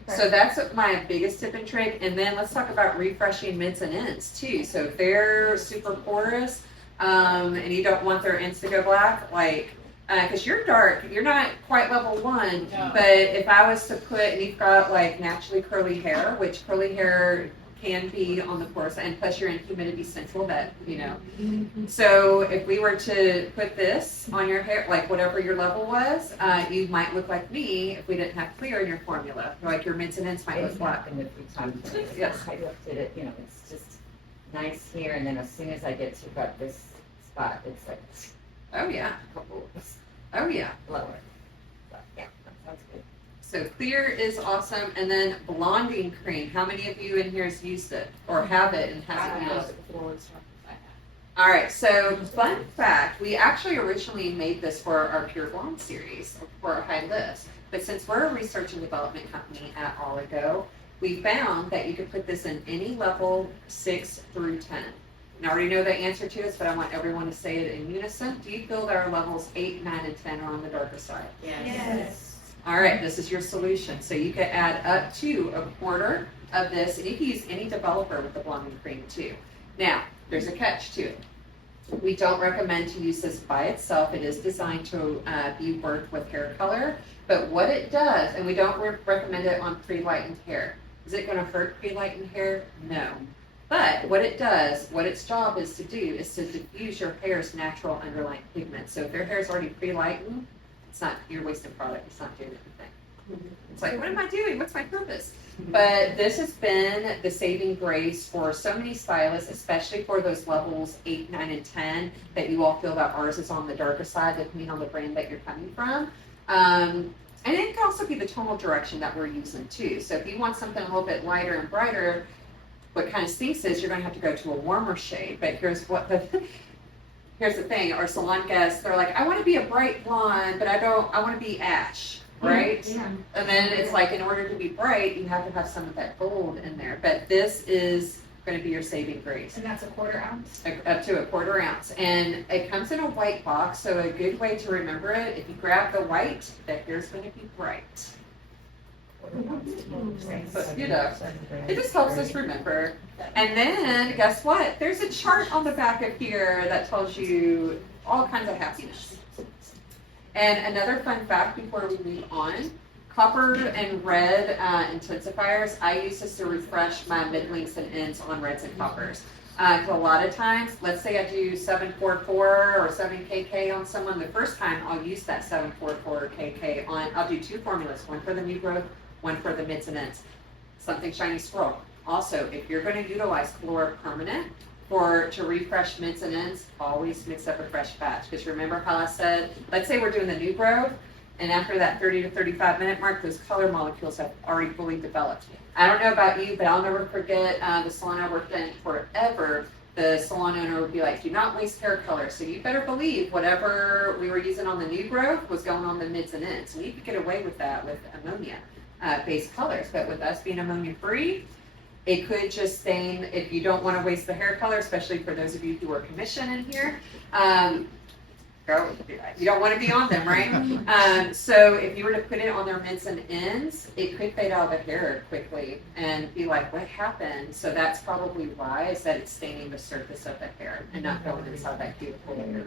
So that's my biggest tip and trick. And then let's talk about refreshing mids and ends too. So if they're super porous, and you don't want their ends to go black, like, because you're dark, you're not quite level 1, but if I was to put, and you've got like naturally curly hair, which curly hair can be on the pore side, and plus you're in humidity central, that, you know. So if we were to put this on your hair, like whatever your level was, you might look like me if we didn't have clear in your formula. Like your mints and ends might look It's black. happened a few times. Yes. I looked at it, you know, it's just nice here, and then as soon as I get to about this spot, it's like, Oh yeah. Oh yeah. lower. But yeah, that sounds good. So clear is awesome, and then blonding cream. How many of you in here has used it or have it and hasn't used it? All right. So fun fact: we actually originally made this for our Pure Blonde series for our high lifts, but since we're a research and development company at Oligo, we found that you could put this in any level 6 through 10. And I already know the answer to this, but I want everyone to say it in unison. Do you feel that our levels 8, 9, and 10 are on the darker side? Yes. All right, this is your solution. So you could add up to a quarter of this, and you can use any developer with the blonding cream too. Now, there's a catch to it. We don't recommend to use this by itself. It is designed to be worked with hair color, but what it does, and we don't recommend it on pre-lightened hair. Is it going to hurt pre-lightened hair? No. But what it does, what its job is to do, is to diffuse your hair's natural underlying pigment. So if your hair is already pre-lightened, it's not, you're wasting product, it's not doing anything. It's like, what am I doing? What's my purpose? But this has been the saving grace for so many stylists, especially for those levels 8, 9, and 10, that you all feel that ours is on the darker side, depending on the brand that you're coming from. And it can also be the tonal direction that we're using too. So if you want something a little bit lighter and brighter, what kind of stinks is you're going to have to go to a warmer shade. But here's the thing: our salon guests, they're like, I want to be a bright blonde, but I want to be ash, right? Yeah. And then it's like, in order to be bright, you have to have some of that gold in there. But this is going to be your saving grace. And that's a quarter ounce. Up to a quarter ounce. And it comes in a white box, so a good way to remember it, if you grab the white, the hair's going to be bright. But, you know, it just helps us remember. And then, guess what? There's a chart on the back of here that tells you all kinds of happiness. And another fun fact before we move on, copper and red intensifiers, I use this to refresh my mid-links and ends on reds and coppers. A lot of times, let's say I do 744 or 7KK on someone, the first time I'll use that 744 KK on, I'll do 2 formulas, one for the new growth, one for the mids and ends. Something shiny swirl. Also, if you're going to utilize Colora Permanent to refresh mids and ends, always mix up a fresh batch. Because remember how I said, let's say we're doing the new growth, and after that 30 to 35 minute mark, those color molecules have already fully developed. I don't know about you, but I'll never forget the salon I worked in forever. The salon owner would be like, do not waste hair color. So you better believe whatever we were using on the new growth was going on the mids and ends. And you could get away with that with ammonia based colors. But with us being ammonia free, it could just stain if you don't want to waste the hair color, especially for those of you who are commission in here. You don't want to be on them, right? So if you were to put it on their mids and ends, it could fade out of the hair quickly and be like, what happened? So that's probably why, is that it's staining the surface of the hair and not going inside that cuticle layer.